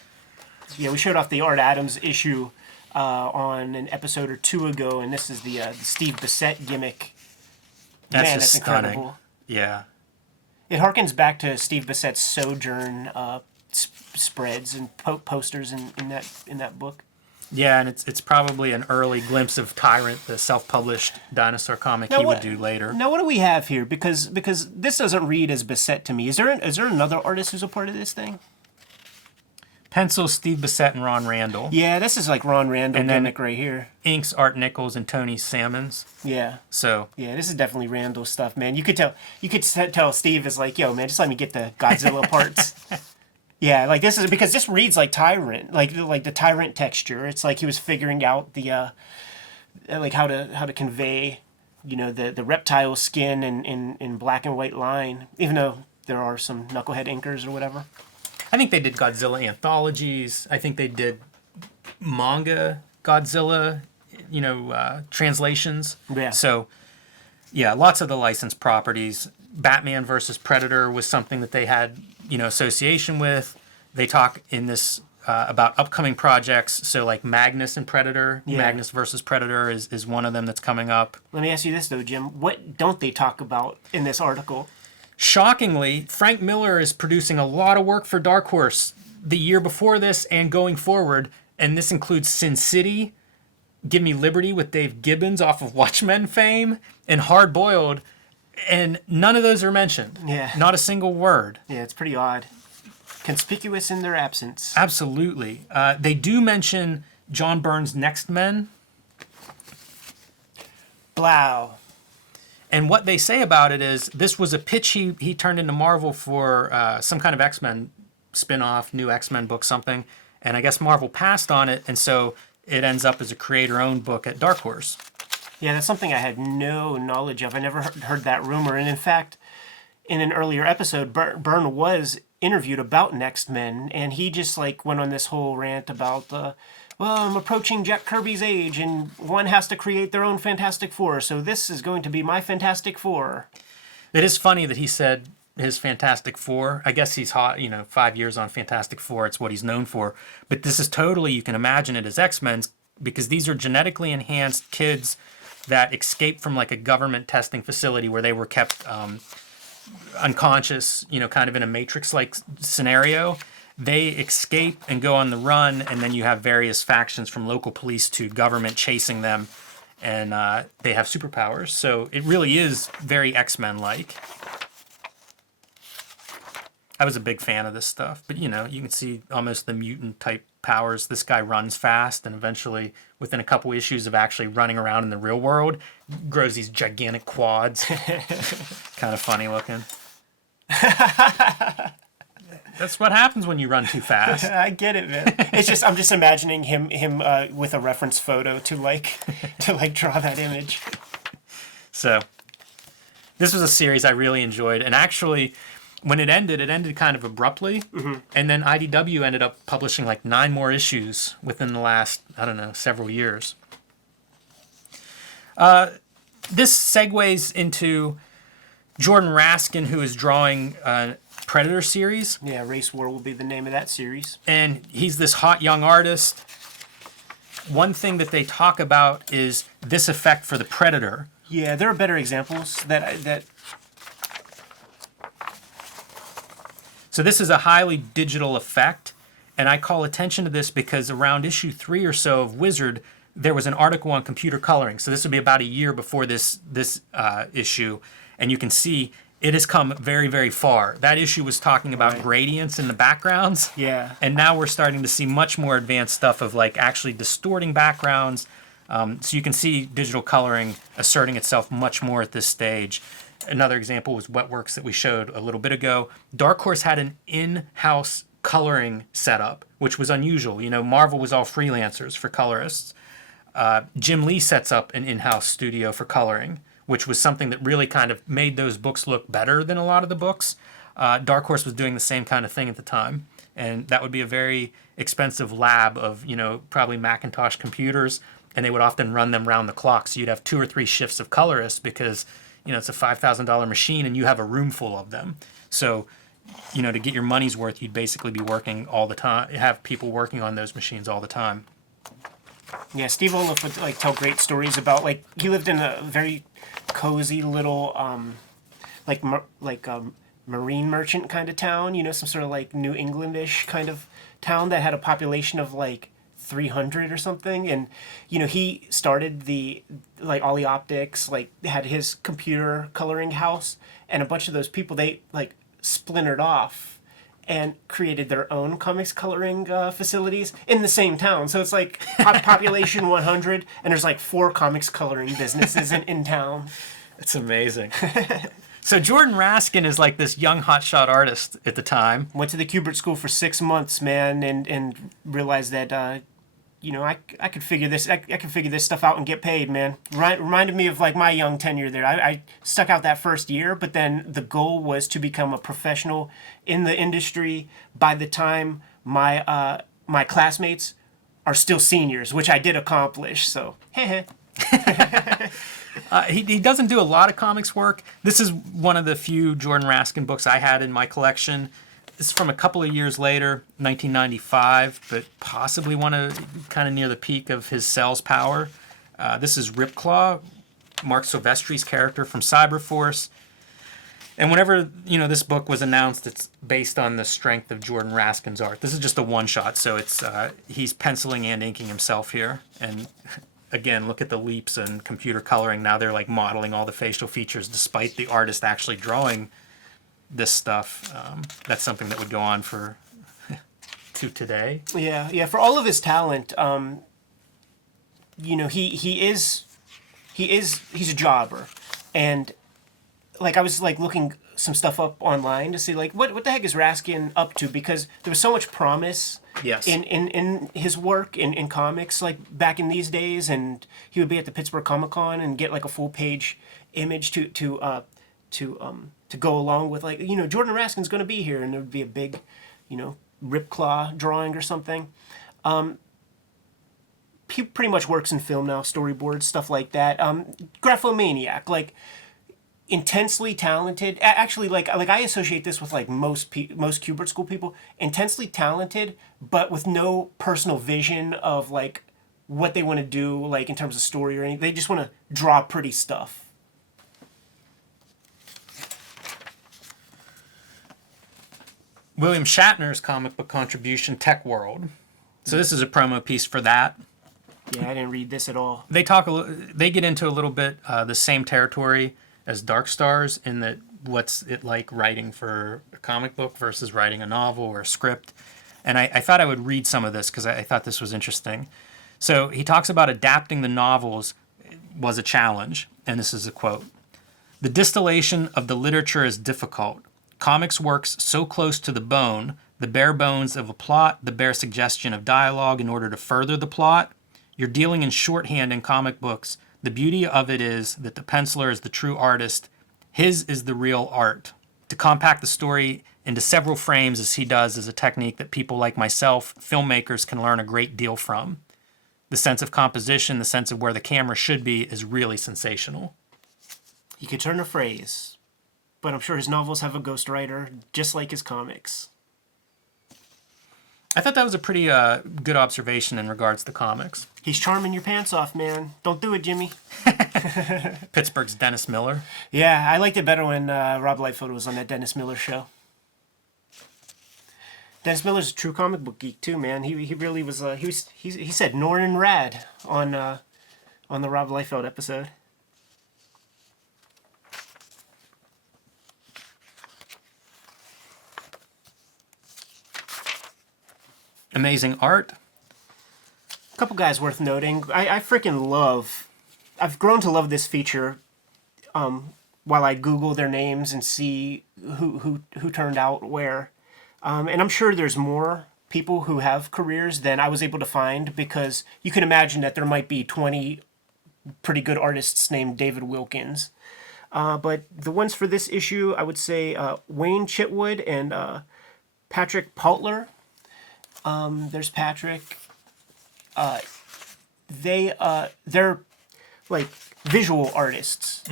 Yeah, we showed off the Art Adams issue on an episode or two ago, and this is the Steve Bissette gimmick. That's incredible. Stunning. Yeah. It harkens back to Steve Bissette's Sojourn spreads and posters in that book. Yeah, and it's probably an early glimpse of Tyrant, the self-published dinosaur comic he would do later. Now, what do we have here? Because this doesn't read as Bissette to me. Is there another artist who's a part of this thing? Pencil, Steve Bissette and Ron Randall. Yeah, this is like Ron Randall gimmick right here. Inks, Art Nichols and Tony Salmons. Yeah. So. Yeah, this is definitely Randall stuff, man. You could tell Steve is like, yo, man, just let me get the Godzilla parts. Yeah, like this reads like Tyrant, like the Tyrant texture. It's like he was figuring out the like how to convey, the reptile skin in black and white line, even though there are some knucklehead inkers or whatever. I think they did Godzilla anthologies. I think they did manga Godzilla, translations. Yeah. So, yeah, lots of the licensed properties. Batman versus Predator was something that they had, association with. They talk in this about upcoming projects. So, like Magnus and Predator. Yeah. Magnus versus Predator is one of them that's coming up. Let me ask you this, though, Jim. What don't they talk about in this article? Shockingly, Frank Miller is producing a lot of work for Darkhorse the year before this and going forward, and this includes Sin City, Give Me Liberty with Dave Gibbons off of Watchmen fame, and Hard Boiled, and none of those are mentioned. Yeah. Not a single word. Yeah, it's pretty odd. Conspicuous in their absence. Absolutely. They do mention John Byrne's Next Men. Blow. And what they say about it is this was a pitch he turned into Marvel for some kind of X-Men spin-off, new X-Men book, something. And I guess Marvel passed on it, and so it ends up as a creator-owned book at Darkhorse. Yeah, that's something I had no knowledge of. I never heard that rumor. And in fact, in an earlier episode, Byrne was interviewed about Next Men, and he just went on this whole rant about I'm approaching Jack Kirby's age, and one has to create their own Fantastic Four, so this is going to be my Fantastic Four. It is funny that he said his Fantastic Four. I guess he's hot, 5 years on Fantastic Four. It's what he's known for. But this is totally, you can imagine it as X-Men, because these are genetically enhanced kids that escape from like a government testing facility where they were kept unconscious, kind of in a Matrix-like scenario. They escape and go on the run, and then you have various factions from local police to government chasing them, and they have superpowers. So it really is very X-Men-like. I was a big fan of this stuff, but you can see almost the mutant-type powers. This guy runs fast, and eventually, within a couple issues of actually running around in the real world, grows these gigantic quads. Kind of funny looking. That's what happens when you run too fast. I get it, man. I'm just imagining him with a reference photo to draw that image. So, this was a series I really enjoyed, and actually, when it ended kind of abruptly, and then IDW ended up publishing 9 more issues within the last, several years. This segues into Jordan Raskin, who is drawing Predator series. Yeah, Race War will be the name of that series. And he's this hot young artist. One thing that they talk about is this effect for the Predator. Yeah, there are better examples that. So this is a highly digital effect, and I call attention to this because around issue 3 or so of Wizard, there was an article on computer coloring. So this would be about a year before this issue, and you can see it has come very, very far. That issue was talking about gradients in the backgrounds. Yeah. And now we're starting to see much more advanced stuff of actually distorting backgrounds. So you can see digital coloring asserting itself much more at this stage. Another example was Wetworks that we showed a little bit ago. Darkhorse had an in-house coloring setup, which was unusual. Marvel was all freelancers for colorists. Jim Lee sets up an in-house studio for coloring, which was something that really kind of made those books look better than a lot of the books. Darkhorse was doing the same kind of thing at the time. And that would be a very expensive lab of, probably Macintosh computers. And they would often run them round the clock. So you'd have 2 or 3 shifts of colorists because, it's a $5,000 machine and you have a room full of them. So, to get your money's worth, you'd basically be working all the time, have people working on those machines all the time. Yeah, Steve Olaf would tell great stories about he lived in a very cozy little marine merchant kind of town, some sort of New Englandish kind of town that had a population of 300 or something, and he started the Ollie Optics, had his computer coloring house, and a bunch of those people, they splintered off and created their own comics coloring facilities in the same town. So it's population 100, and there's 4 comics coloring businesses in town. It's amazing. So Jordan Raskin is this young hotshot artist at the time. Went to the Kubert School for 6 months, man, and realized that I could figure this. I could figure this stuff out and get paid, man. Reminded me of my young tenure there. I stuck out that first year, but then the goal was to become a professional in the industry by the time my classmates are still seniors, which I did accomplish. So, He doesn't do a lot of comics work. This is one of the few Jordan Raskin books I had in my collection. This is from a couple of years later, 1995, but possibly one of kind of near the peak of his sales power. This is Ripclaw, Mark Silvestri's character from Cyberforce. And whenever this book was announced, it's based on the strength of Jordan Raskin's art. This is just a one-shot, so it's he's penciling and inking himself here. And again, look at the leaps in computer coloring. Now they're modeling all the facial features, despite the artist actually drawing this stuff. That's something that would go on for to today. Yeah. For all of his talent, he's a jobber, and I was looking some stuff up online to see what the heck is Raskin up to, because there was so much promise. Yes. In his work in comics back in these days, and he would be at the Pittsburgh Comic Con and get a full page image to go along with Jordan Raskin's going to be here, and there would be a big Ripclaw drawing or something. He pretty much works in film now, storyboards, stuff like that. Graphomaniac, intensely talented. Actually, I associate this with most Kubert School people. Intensely talented, but with no personal vision of what they want to do, in terms of story or anything. They just want to draw pretty stuff. William Shatner's comic book contribution, Tech World. So this is a promo piece for that. Yeah, I didn't read this at all. They get into a little bit the same territory as Darkstars, in that what's it like writing for a comic book versus writing a novel or a script. And I thought I would read some of this because I thought this was interesting. So he talks about adapting the novels was a challenge, and this is a quote. "The distillation of the literature is difficult. Comics works so close to the bone, the bare bones of a plot, the bare suggestion of dialogue in order to further the plot. You're dealing in shorthand in comic books. The beauty of it is that the penciler is the true artist. His is the real art. To compact the story into several frames as he does is a technique that people like myself, filmmakers, can learn a great deal from. The sense of composition, the sense of where the camera should be, is really sensational." He could turn a phrase, but I'm sure his novels have a ghostwriter, just like his comics. I thought that was a pretty good observation in regards to comics. He's charming your pants off, man. Don't do it, Jimmy. Pittsburgh's Dennis Miller. Yeah, I liked it better when Rob Liefeld was on that Dennis Miller show. Dennis Miller's a true comic book geek too, man. He really was. He said Norrin Rad on the Rob Liefeld episode. Amazing art. A couple guys worth noting. I freaking love. I've grown to love this feature. While I Google their names and see who turned out where, and I'm sure there's more people who have careers than I was able to find, because you can imagine that there might be 20 pretty good artists named David Wilkins. But the ones for this issue, I would say Wayne Chitwood and Patrick Pautler. There's Patrick. They're like visual artists.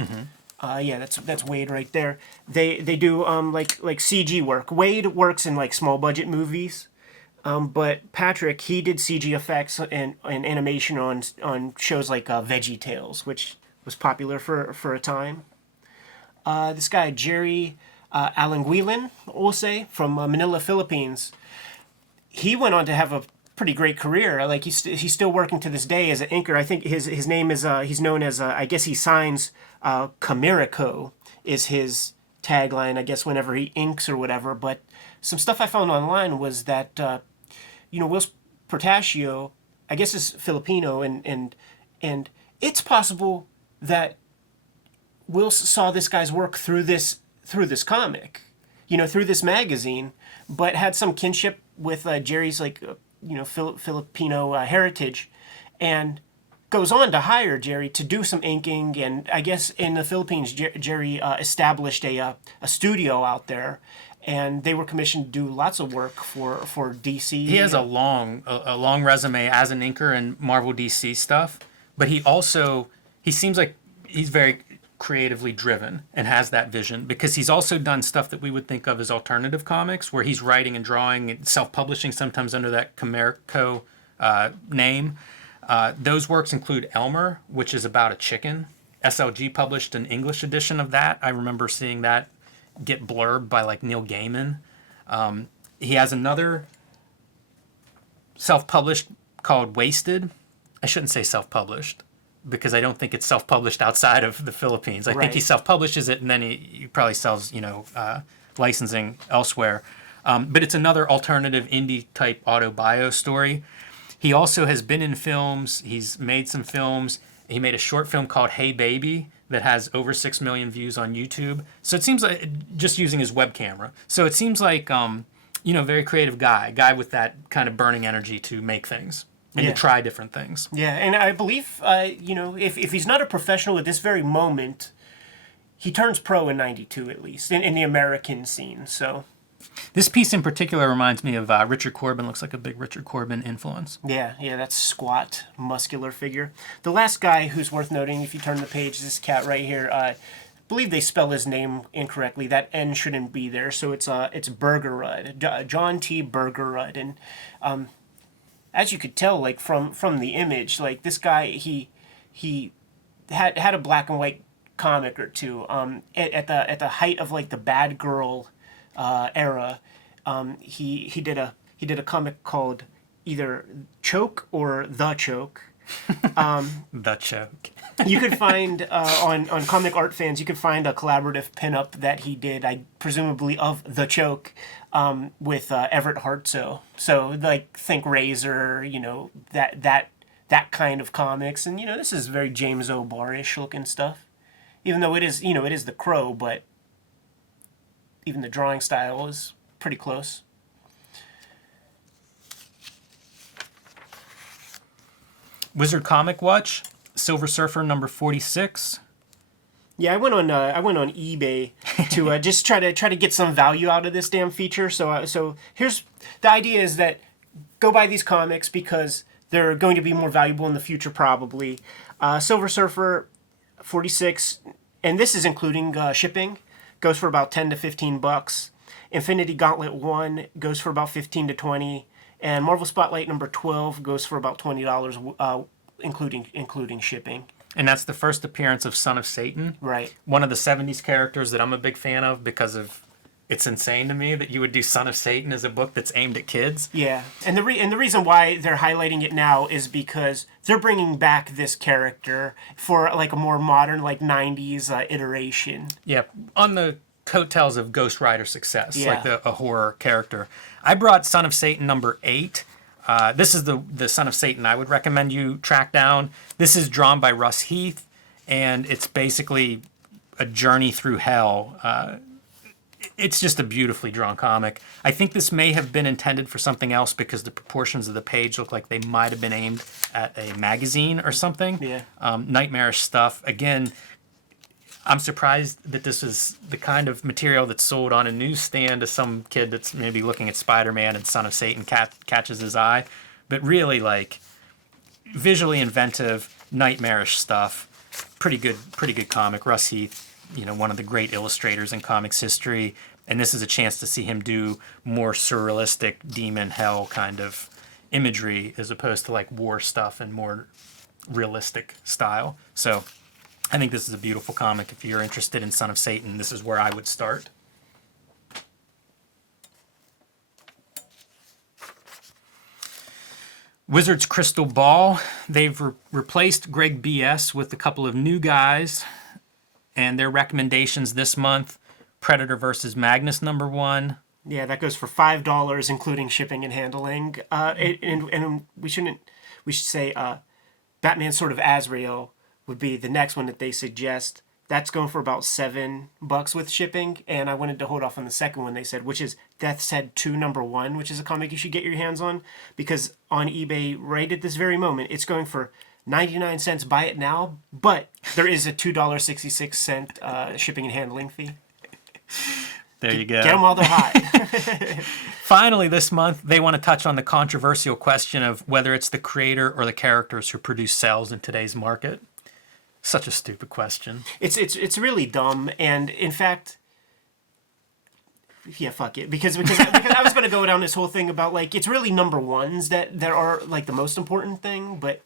Yeah, that's Wade right there. They do like CG work. Wade works in like small budget movies, but Patrick, he did CG effects and animation on shows like Veggie Tales, which was popular for a time. This guy Jerry Alanguilan, we'll say, from Manila, Philippines. He went on to have a pretty great career. Like he's still working to this day as an inker. I think his name is he's known as I guess he signs Camerico is his tagline. I guess whenever he inks or whatever. But some stuff I found online was that Whilce Portacio, I guess is Filipino, and it's possible that Whilce saw this guy's work through this comic, through this magazine, but had some kinship with Jerry's Filipino heritage, and goes on to hire Jerry to do some inking. And I guess in the Philippines, Jerry established a studio out there, and they were commissioned to do lots of work for DC. He has a long resume as an inker in Marvel DC stuff, but he seems like he's very creatively driven and has that vision, because he's also done stuff that we would think of as alternative comics, where he's writing and drawing and self-publishing, sometimes under that Camerico name. Those works include Elmer, which is about a chicken. SLG published an English edition of that. I remember seeing that get blurbed by like Neil Gaiman. He has another self-published called Wasted. I shouldn't say self-published, because I don't think it's self-published outside of the Philippines. I think he self-publishes it, and then he probably sells, licensing elsewhere. But it's another alternative indie-type auto-bio story. He also has been in films. He's made some films. He made a short film called Hey Baby that has over 6 million views on YouTube. So it seems like, just using his web camera. So it seems like, very creative guy with that kind of burning energy to make things. And to try different things. Yeah, and I believe, if he's not a professional at this very moment, he turns pro in '92 at least, in the American scene. So this piece in particular reminds me of Richard Corbin. Looks like a big Richard Corbin influence. Yeah, that squat, muscular figure. The last guy who's worth noting, if you turn the page, this cat right here. I believe they spell his name incorrectly. That N shouldn't be there, so it's Burgerud, John T. Burgerud, and as you could tell, like from the image, like this guy, he had a black and white comic or two. At the height of like the Bad Girl era, he did a comic called either Choke or The Choke. The Choke. You could find on Comic Art Fans, you could find a collaborative pinup that he did, presumably of The Choke, with Everett Hartsoe. So like think Razor, that kind of comics, and this is very James O'Barr-ish looking stuff. Even though it is the Crow, but even the drawing style is pretty close. Wizard Comic Watch, Silver Surfer number 46. Yeah, I went on eBay to just try to get some value out of this damn feature. So here's the idea: is that go buy these comics because they're going to be more valuable in the future, probably. Silver Surfer 46, and this is including shipping, goes for about $10 to $15. Infinity Gauntlet 1 goes for about $15 to $20, and Marvel Spotlight number 12 goes for about $20, including shipping. And that's the first appearance of Son of Satan. Right. One of the 70s characters that I'm a big fan of, because of it's insane to me that you would do Son of Satan as a book that's aimed at kids. Yeah, and the reason why they're highlighting it now is because they're bringing back this character for like a more modern, like 90s iteration. Yeah, on the coattails of Ghost Rider success, Yeah. like a horror character. I brought Son of Satan number 8. This is the Son of Satan I would recommend you track down. This is drawn by Russ Heath, and it's basically a journey through hell. It's just a beautifully drawn comic. I think this may have been intended for something else because the proportions of the page look like they might have been aimed at a magazine or something. Yeah. Nightmarish stuff. Again, I'm surprised that this is the kind of material that's sold on a newsstand to some kid that's maybe looking at Spider-Man and Son of Satan catches his eye. But really, like, visually inventive, nightmarish stuff. Pretty good comic. Russ Heath, one of the great illustrators in comics history. And this is a chance to see him do more surrealistic demon hell kind of imagery as opposed to like war stuff and more realistic style. So I think this is a beautiful comic. If you're interested in Son of Satan, this is where I would start. Wizards Crystal Ball. They've replaced Greg B.S. with a couple of new guys. And their recommendations this month, Predator versus Magnus #1. Yeah, that goes for $5, including shipping and handling. And we should say Batman Sword of Azrael would be the next one that they suggest. That's going for about $7 with shipping, and I wanted to hold off on the second one they said, which is Death's Head 2 #1, which is a comic you should get your hands on, because on eBay right at this very moment, it's going for 99 cents. Buy it now, but there is a $2.66 shipping and handling fee. There you go. Get them while they're hot. Finally, this month, they want to touch on the controversial question of whether it's the creator or the characters who produce sales in today's market. Such a stupid question. It's really dumb, and in fact, yeah, fuck it. Because I was going to go down this whole thing about like it's really #1s that are like the most important thing, but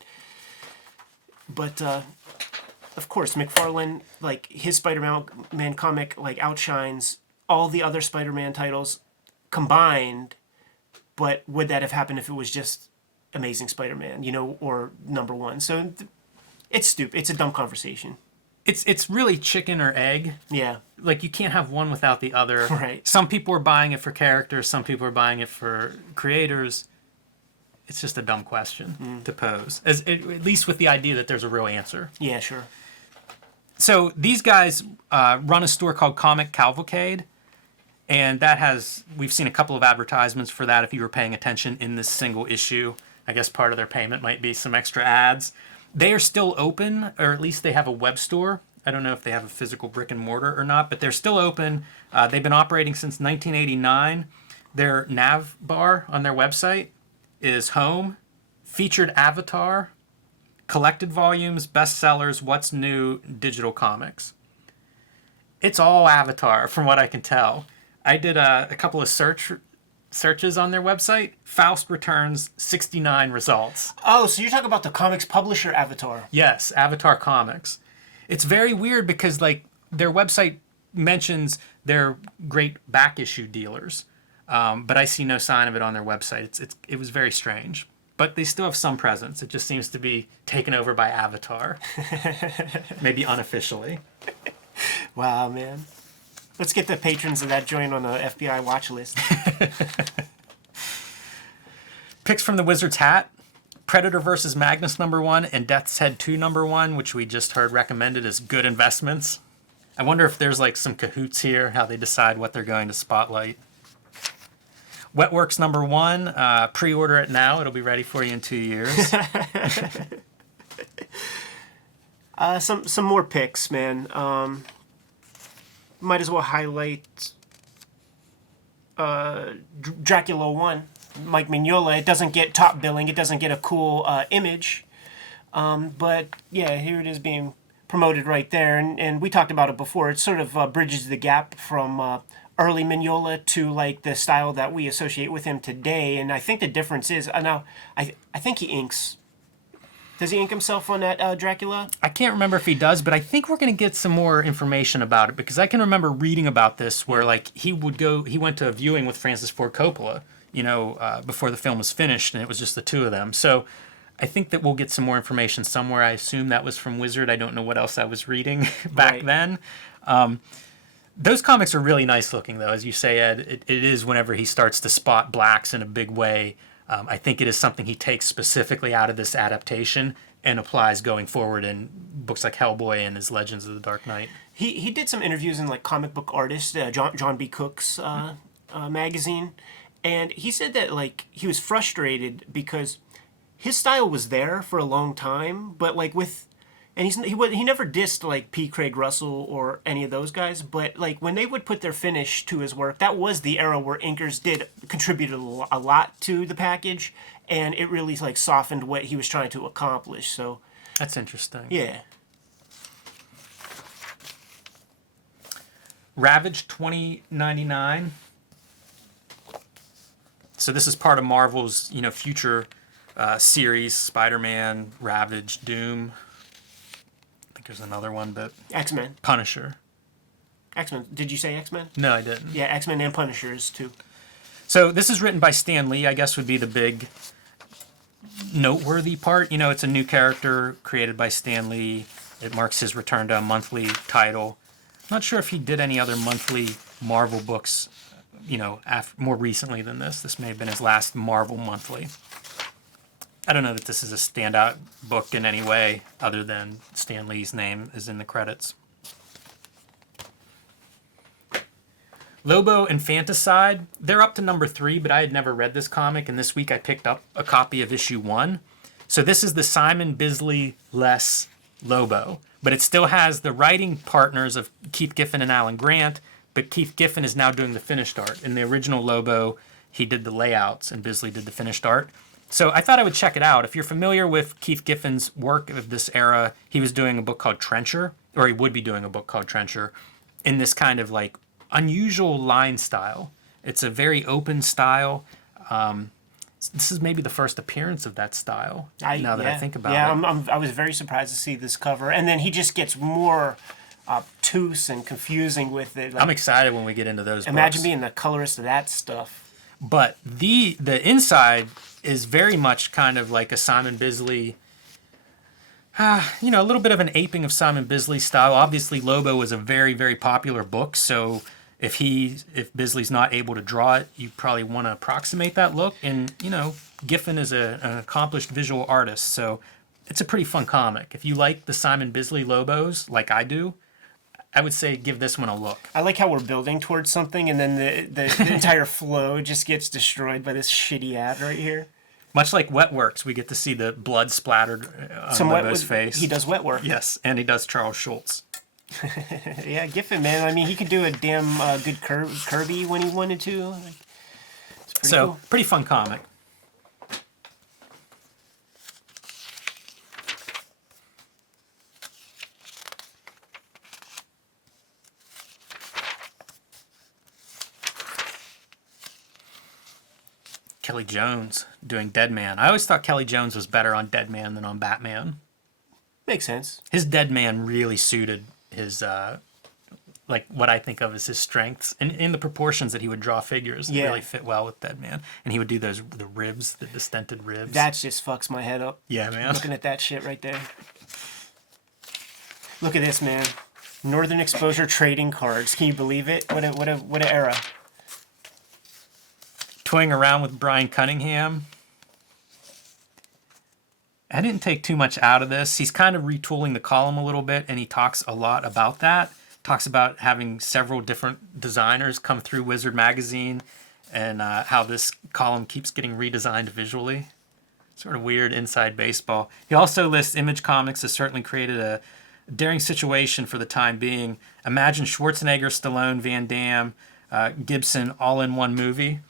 of course McFarlane, like his Spider-Man comic like outshines all the other Spider-Man titles combined. But would that have happened if it was just Amazing Spider-Man, or #1? So. It's stupid. It's a dumb conversation. It's really chicken or egg. Yeah. Like, you can't have one without the other. Right. Some people are buying it for characters. Some people are buying it for creators. It's just a dumb question to pose. At least with the idea that there's a real answer. Yeah, sure. So these guys run a store called Comic Cavalcade. And we've seen a couple of advertisements for that if you were paying attention in this single issue. I guess part of their payment might be some extra ads. They are still open, or at least they have a web store. I don't know if they have a physical brick and mortar or not, but they're still open. They've been operating since 1989. Their nav bar on their website is home, featured avatar, collected volumes, bestsellers, what's new, digital comics. It's all avatar from what I can tell. I did a couple of searches on their website. Faust returns 69 results. Oh, so you're talking about the comics publisher Avatar. Yes, Avatar Comics. It's very weird because like their website mentions they're great back issue dealers, but I see no sign of it on their website. It was very strange, but they still have some presence. It just seems to be taken over by Avatar, maybe unofficially. Wow, man. Let's get the patrons of that joint on the FBI watch list. Picks from the Wizard's hat. Predator versus Magnus #1 and Death's Head 2 #1, which we just heard recommended as good investments. I wonder if there's like some cahoots here, how they decide what they're going to spotlight. Wetworks #1, pre-order it now. It'll be ready for you in 2 years. Some more picks, man. Might as well highlight Dracula 1, Mike Mignola. It doesn't get top billing. It doesn't get a cool image. But, yeah, here it is being promoted right there. And we talked about it before. It sort of bridges the gap from early Mignola to, like, the style that we associate with him today. And I think the difference is, now, I think he inks. Does he ink himself on that Dracula? I can't remember if he does, but I think we're going to get some more information about it, because I can remember reading about this where like he went to a viewing with Francis Ford Coppola, before the film was finished, and it was just the two of them. So I think that we'll get some more information somewhere. I assume that was from Wizard. I don't know what else I was reading back then. Those comics are really nice looking, though. As you say, Ed, it is whenever he starts to spot blacks in a big way. I think it is something he takes specifically out of this adaptation and applies going forward in books like Hellboy and his Legends of the Dark Knight. He did some interviews in like Comic Book Artist, John B. Cook's magazine, and he said that like he was frustrated because his style was there for a long time, but like with And he never dissed like P. Craig Russell or any of those guys, but like when they would put their finish to his work, that was the era where inkers did contributed a lot to the package, and it really like softened what he was trying to accomplish. So that's interesting. Yeah. Ravage 2099. So this is part of Marvel's future series: Spider-Man, Ravage, Doom. There's another one, but X-Men. Punisher. X-Men. Did you say X-Men? No, I didn't. Yeah, X-Men and Punishers too. So this is written by Stan Lee, I guess would be the big noteworthy part. It's a new character created by Stan Lee. It marks his return to a monthly title. I'm not sure if he did any other monthly Marvel books, more recently than this. This may have been his last Marvel monthly. I don't know that this is a standout book in any way, other than Stan Lee's name is in the credits. Lobo Infanticide, they're up to number 3, but I had never read this comic, and this week I picked up a copy of issue 1. So this is the Simon Bisley-less Lobo, but it still has the writing partners of Keith Giffen and Alan Grant, but Keith Giffen is now doing the finished art. In the original Lobo, he did the layouts, and Bisley did the finished art. So I thought I would check it out. If you're familiar with Keith Giffen's work of this era, he was doing a book called Trencher, or he would be doing a book called Trencher, in this kind of like unusual line style. It's a very open style. This is maybe the first appearance of that style, now that I think about it. Yeah, I was very surprised to see this cover. And then he just gets more obtuse and confusing with it. Like, I'm excited when we get into those imagine books. being the colorist of that stuff. But the inside is very much kind of like a Simon Bisley, a little bit of an aping of Simon Bisley's style. Obviously, Lobo was a very, very popular book, so if Bisley's not able to draw it, you probably want to approximate that look. And, Giffen is an accomplished visual artist, so it's a pretty fun comic. If you like the Simon Bisley Lobos, like I do, I would say give this one a look. I like how we're building towards something, and then the entire flow just gets destroyed by this shitty ad right here. Much like Wetworks, we get to see the blood splattered on Lobo's face. He does wet work. Yes, and he does Charles Schultz. Yeah, Giffen, man. I mean, he could do a damn good Kirby when he wanted to. It's pretty cool. Pretty fun comic. Kelly Jones doing Deadman. I always thought Kelly Jones was better on Deadman than on Batman. Makes sense. His Deadman really suited his, what I think of as his strengths. And in the proportions that he would draw figures, it really fit well with Deadman. And he would do the ribs, the distended ribs. That just fucks my head up. Yeah, man. Looking at that shit right there. Look at this, man. Northern Exposure trading cards. Can you believe it? What an era. Toying around with Brian Cunningham. I didn't take too much out of this. He's kind of retooling the column a little bit, and he talks a lot about that. Talks about having several different designers come through Wizard Magazine, and how this column keeps getting redesigned visually. Sort of weird inside baseball. He also lists Image Comics has certainly created a daring situation for the time being. Imagine Schwarzenegger, Stallone, Van Damme, Gibson all in one movie.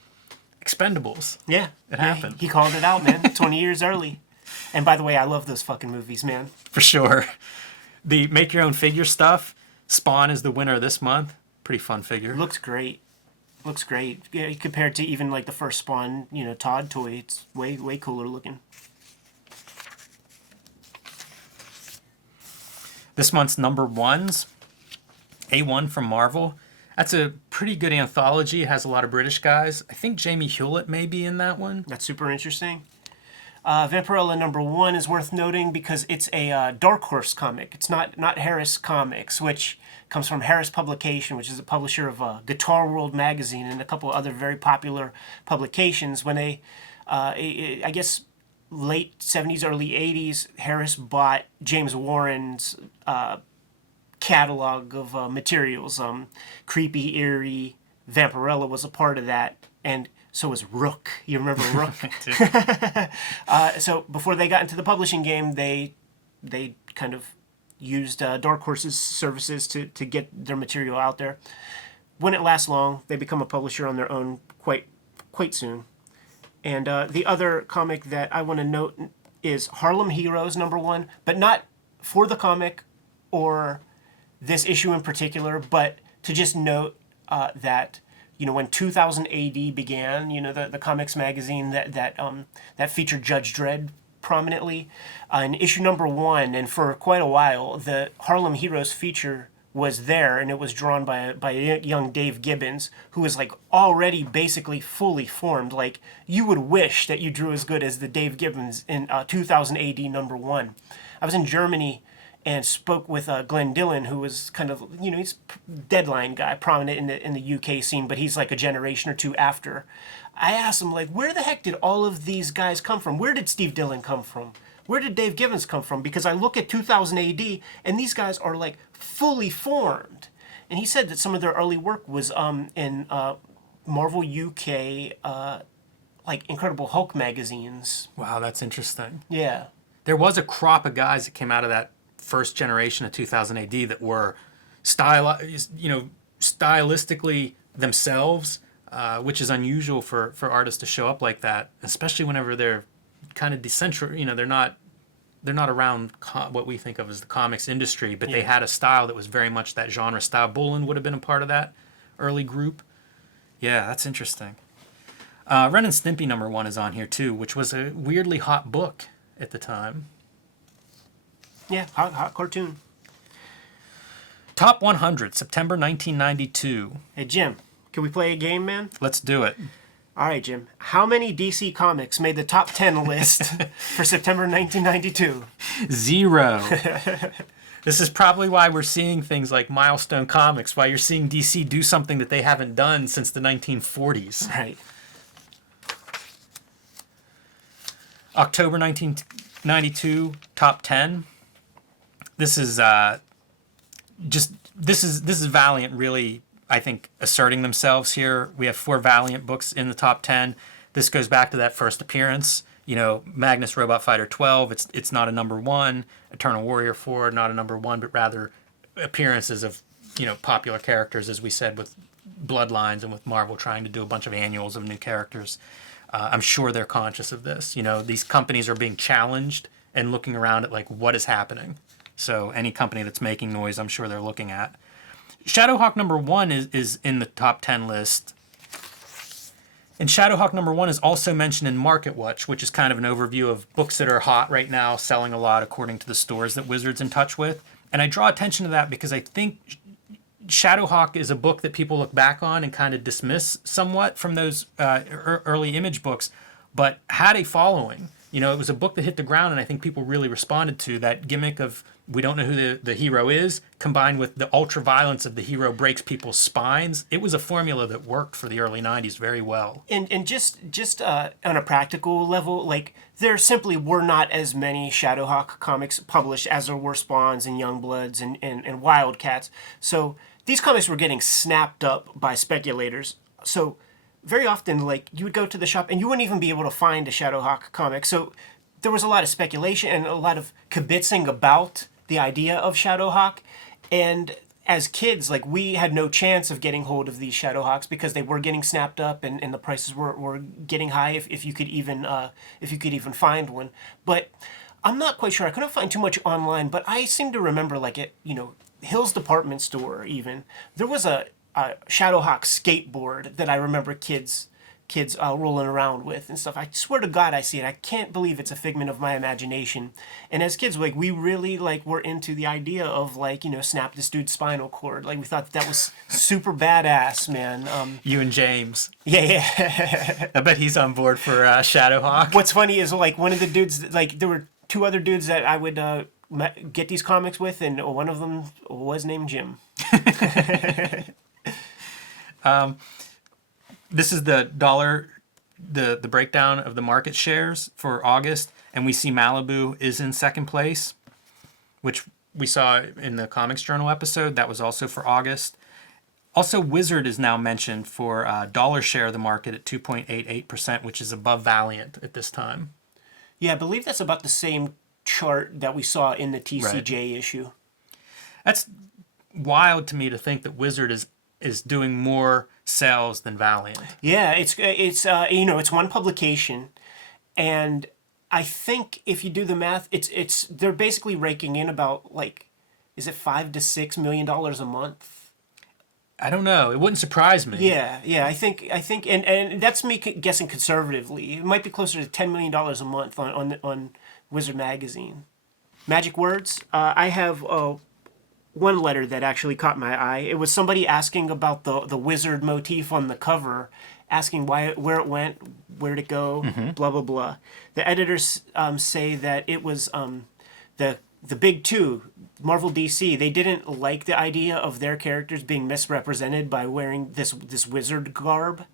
Expendables. Yeah. It happened. He called it out, man. 20 years early. And by the way, I love those fucking movies, man. For sure. The make your own figure stuff. Spawn is the winner this month. Pretty fun figure. Looks great. Looks great. Yeah, compared to even like the first Spawn, Todd toy, it's way cooler looking. This month's number ones. A1 from Marvel. That's a pretty good anthology. It has a lot of British guys. I think Jamie Hewlett may be in that one. That's super interesting. Vampirella number 1 is worth noting because it's a Darkhorse comic. It's not Harris Comics, which comes from Harris Publication, which is a publisher of Guitar World magazine and a couple other very popular publications. When they, I guess, late 70s, early 80s, Harris bought James Warren's catalog of materials. Creepy, Eerie, Vampirella was a part of that, and so was Rook. You remember Rook? So before they got into the publishing game, they kind of used Darkhorse's services to get their material out there. Wouldn't last long. They become a publisher on their own quite soon. And the other comic that I want to note is Harlem Heroes #1, but not for the comic or this issue in particular, but to just note that, you know, when 2000 AD began, you know, the comics magazine that featured Judge Dredd prominently, in issue #1, and for quite a while, the Harlem Heroes feature was there, and it was drawn by a young Dave Gibbons, who was like already basically fully formed. Like, you would wish that you drew as good as the Dave Gibbons in 2000 AD #1. I was in Germany and spoke with Glenn Dillon, who was kind of, you know, he's Deadline guy, prominent in the UK scene, but he's like a generation or two after. I asked him, like, where the heck did all of these guys come from? Where did Steve Dillon come from? Where did Dave Gibbons come from? Because I look at 2000 AD, and these guys are, like, fully formed. And he said that some of their early work was in Marvel UK, like, Incredible Hulk magazines. Wow, that's interesting. Yeah. There was a crop of guys that came out of that first generation of 2000 AD that were stylistically themselves, which is unusual for artists to show up like that, especially whenever they're kind of decentral. You know, they're not around what we think of as the comics industry, but they had a style that was very much that genre style. Bullen would have been a part of that early group. Yeah, that's interesting. Ren and Stimpy #1 is on here too, which was a weirdly hot book at the time. Yeah, hot cartoon. Top 100, September 1992. Hey, Jim, can we play a game, man? Let's do it. All right, Jim. How many DC comics made the top 10 list for September 1992? 0. This is probably why we're seeing things like Milestone Comics, why you're seeing DC do something that they haven't done since the 1940s. Right. October 1992, top 10. This is this is Valiant really, I think, asserting themselves here. We have 4 Valiant books in the top 10. This goes back to that first appearance. You know, Magnus Robot Fighter 12, it's not a #1. Eternal Warrior 4, not a #1, but rather appearances of, you know, popular characters, as we said, with Bloodlines and with Marvel trying to do a bunch of annuals of new characters. I'm sure they're conscious of this. You know, these companies are being challenged and looking around at, like, what is happening. So any company that's making noise, I'm sure they're looking at. Shadowhawk #1 is in the top 10 list. And Shadowhawk #1 is also mentioned in Market Watch, which is kind of an overview of books that are hot right now, selling a lot according to the stores that Wizard's in touch with. And I draw attention to that because I think Shadowhawk is a book that people look back on and kind of dismiss somewhat from those early Image books, but had a following. You know, it was a book that hit the ground, and I think people really responded to that gimmick of we don't know who the hero is, combined with the ultra-violence of the hero breaks people's spines. It was a formula that worked for the early 90s very well. And just on a practical level, like, there simply were not as many Shadowhawk comics published as there were Spawns and Youngbloods and Wildcats. So these comics were getting snapped up by speculators. So very often, like, you would go to the shop and you wouldn't even be able to find a Shadowhawk comic. So there was a lot of speculation and a lot of kibitzing about the idea of Shadowhawk. And as kids, like, we had no chance of getting hold of these Shadowhawks because they were getting snapped up and the prices were getting high if you could even find one. But I'm not quite sure. I couldn't find too much online, but I seem to remember, like, at, you know, Hill's department store even, there was a Shadowhawk skateboard that I remember kids rolling around with and stuff. I swear to God I see it. I can't believe it's a figment of my imagination. And as kids, like, we really, like, were into the idea of, like, you know, snap this dude's spinal cord. Like, we thought that was super badass, man. You and James. Yeah. I bet he's on board for Shadowhawk. What's funny is, like, one of the dudes, like, there were 2 other dudes that I would get these comics with, and one of them was named Jim. This is the breakdown of the market shares for August, and we see Malibu is in second place, which we saw in the Comics Journal episode. That was also for August. Also, Wizard is now mentioned for dollar share of the market at 2.88%, which is above Valiant at this time. Yeah, I believe that's about the same chart that we saw in the TCJ issue. That's wild to me to think that Wizard is doing more sales than Valiant. Yeah, it's it's one publication, and I think if you do the math, it's they're basically raking in about like, is it $5 to $6 million a month? I don't know. It wouldn't surprise me. Yeah. I think, and that's me guessing conservatively. It might be closer to $10 million a month on Wizard magazine. Magic words. I have one letter that actually caught my eye. It was somebody asking about the wizard motif on the cover, asking where it went, where'd it go, blah blah blah. The editors say that it was the big two, Marvel DC. They didn't like the idea of their characters being misrepresented by wearing this wizard garb,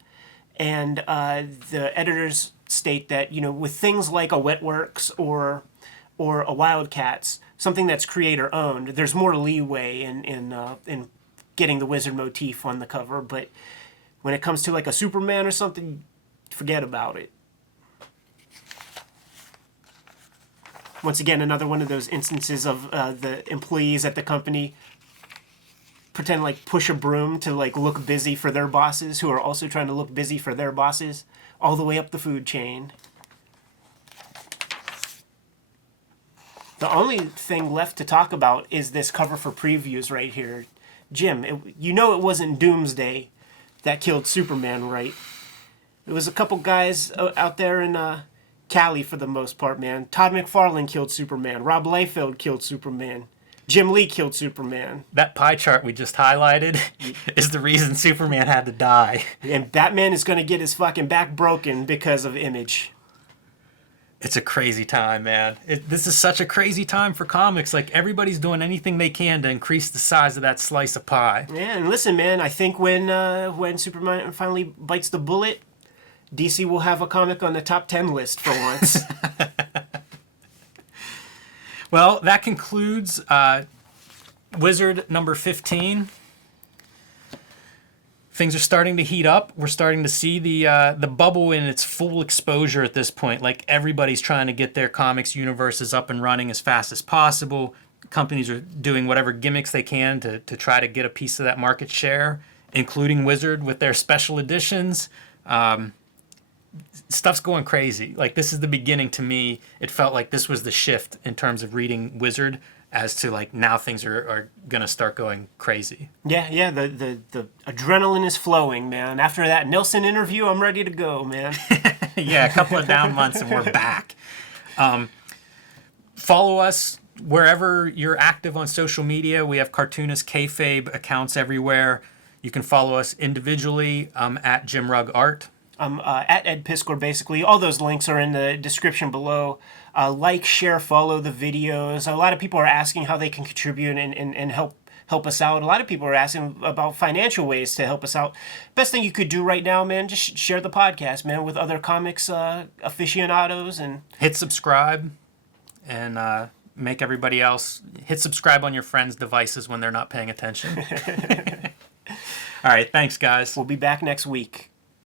and the editors state that with things like a Wetworks or a Wildcats, something that's creator owned, there's more leeway in getting the wizard motif on the cover. But when it comes to like a Superman or something, forget about it. Once again, another one of those instances of the employees at the company pretend like push a broom to like look busy for their bosses, who are also trying to look busy for their bosses, all the way up the food chain. The only thing left to talk about is this cover for previews right here. Jim, it wasn't Doomsday that killed Superman, right? It was a couple guys out there in Cali for the most part, man. Todd McFarlane killed Superman. Rob Liefeld killed Superman. Jim Lee killed Superman. That pie chart we just highlighted is the reason Superman had to die. And Batman is going to get his fucking back broken because of Image. It's a crazy time, man. This is such a crazy time for comics. Like, everybody's doing anything they can to increase the size of that slice of pie. Yeah, and listen, man, I think when Superman finally bites the bullet, DC will have a comic on the top 10 list for once. Well, that concludes Wizard number 15. Things are starting to heat up. We're starting to see the bubble in its full exposure at this point. Like, everybody's trying to get their comics universes up and running as fast as possible. Companies are doing whatever gimmicks they can to try to get a piece of that market share, including Wizard with their special editions. Stuff's going crazy. Like, this is the beginning to me. It felt like this was the shift in terms of reading Wizard, as to like now things are gonna start going crazy. Yeah, the adrenaline is flowing, man. After that Nilsson interview, I'm ready to go, man. Yeah, a couple of down months and we're back. Follow us wherever you're active on social media. We have Cartoonist Kayfabe accounts everywhere. You can follow us individually at Jim Rugg Art. At Ed Piskor, basically. All those links are in the description below. Like, share, follow the videos. A lot of people are asking how they can contribute and help us out. A lot of people are asking about financial ways to help us out. Best thing you could do right now, man, just share the podcast, man, with other comics aficionados. And hit subscribe and make everybody else hit subscribe on your friends' devices when they're not paying attention. All right, thanks, guys. We'll be back next week.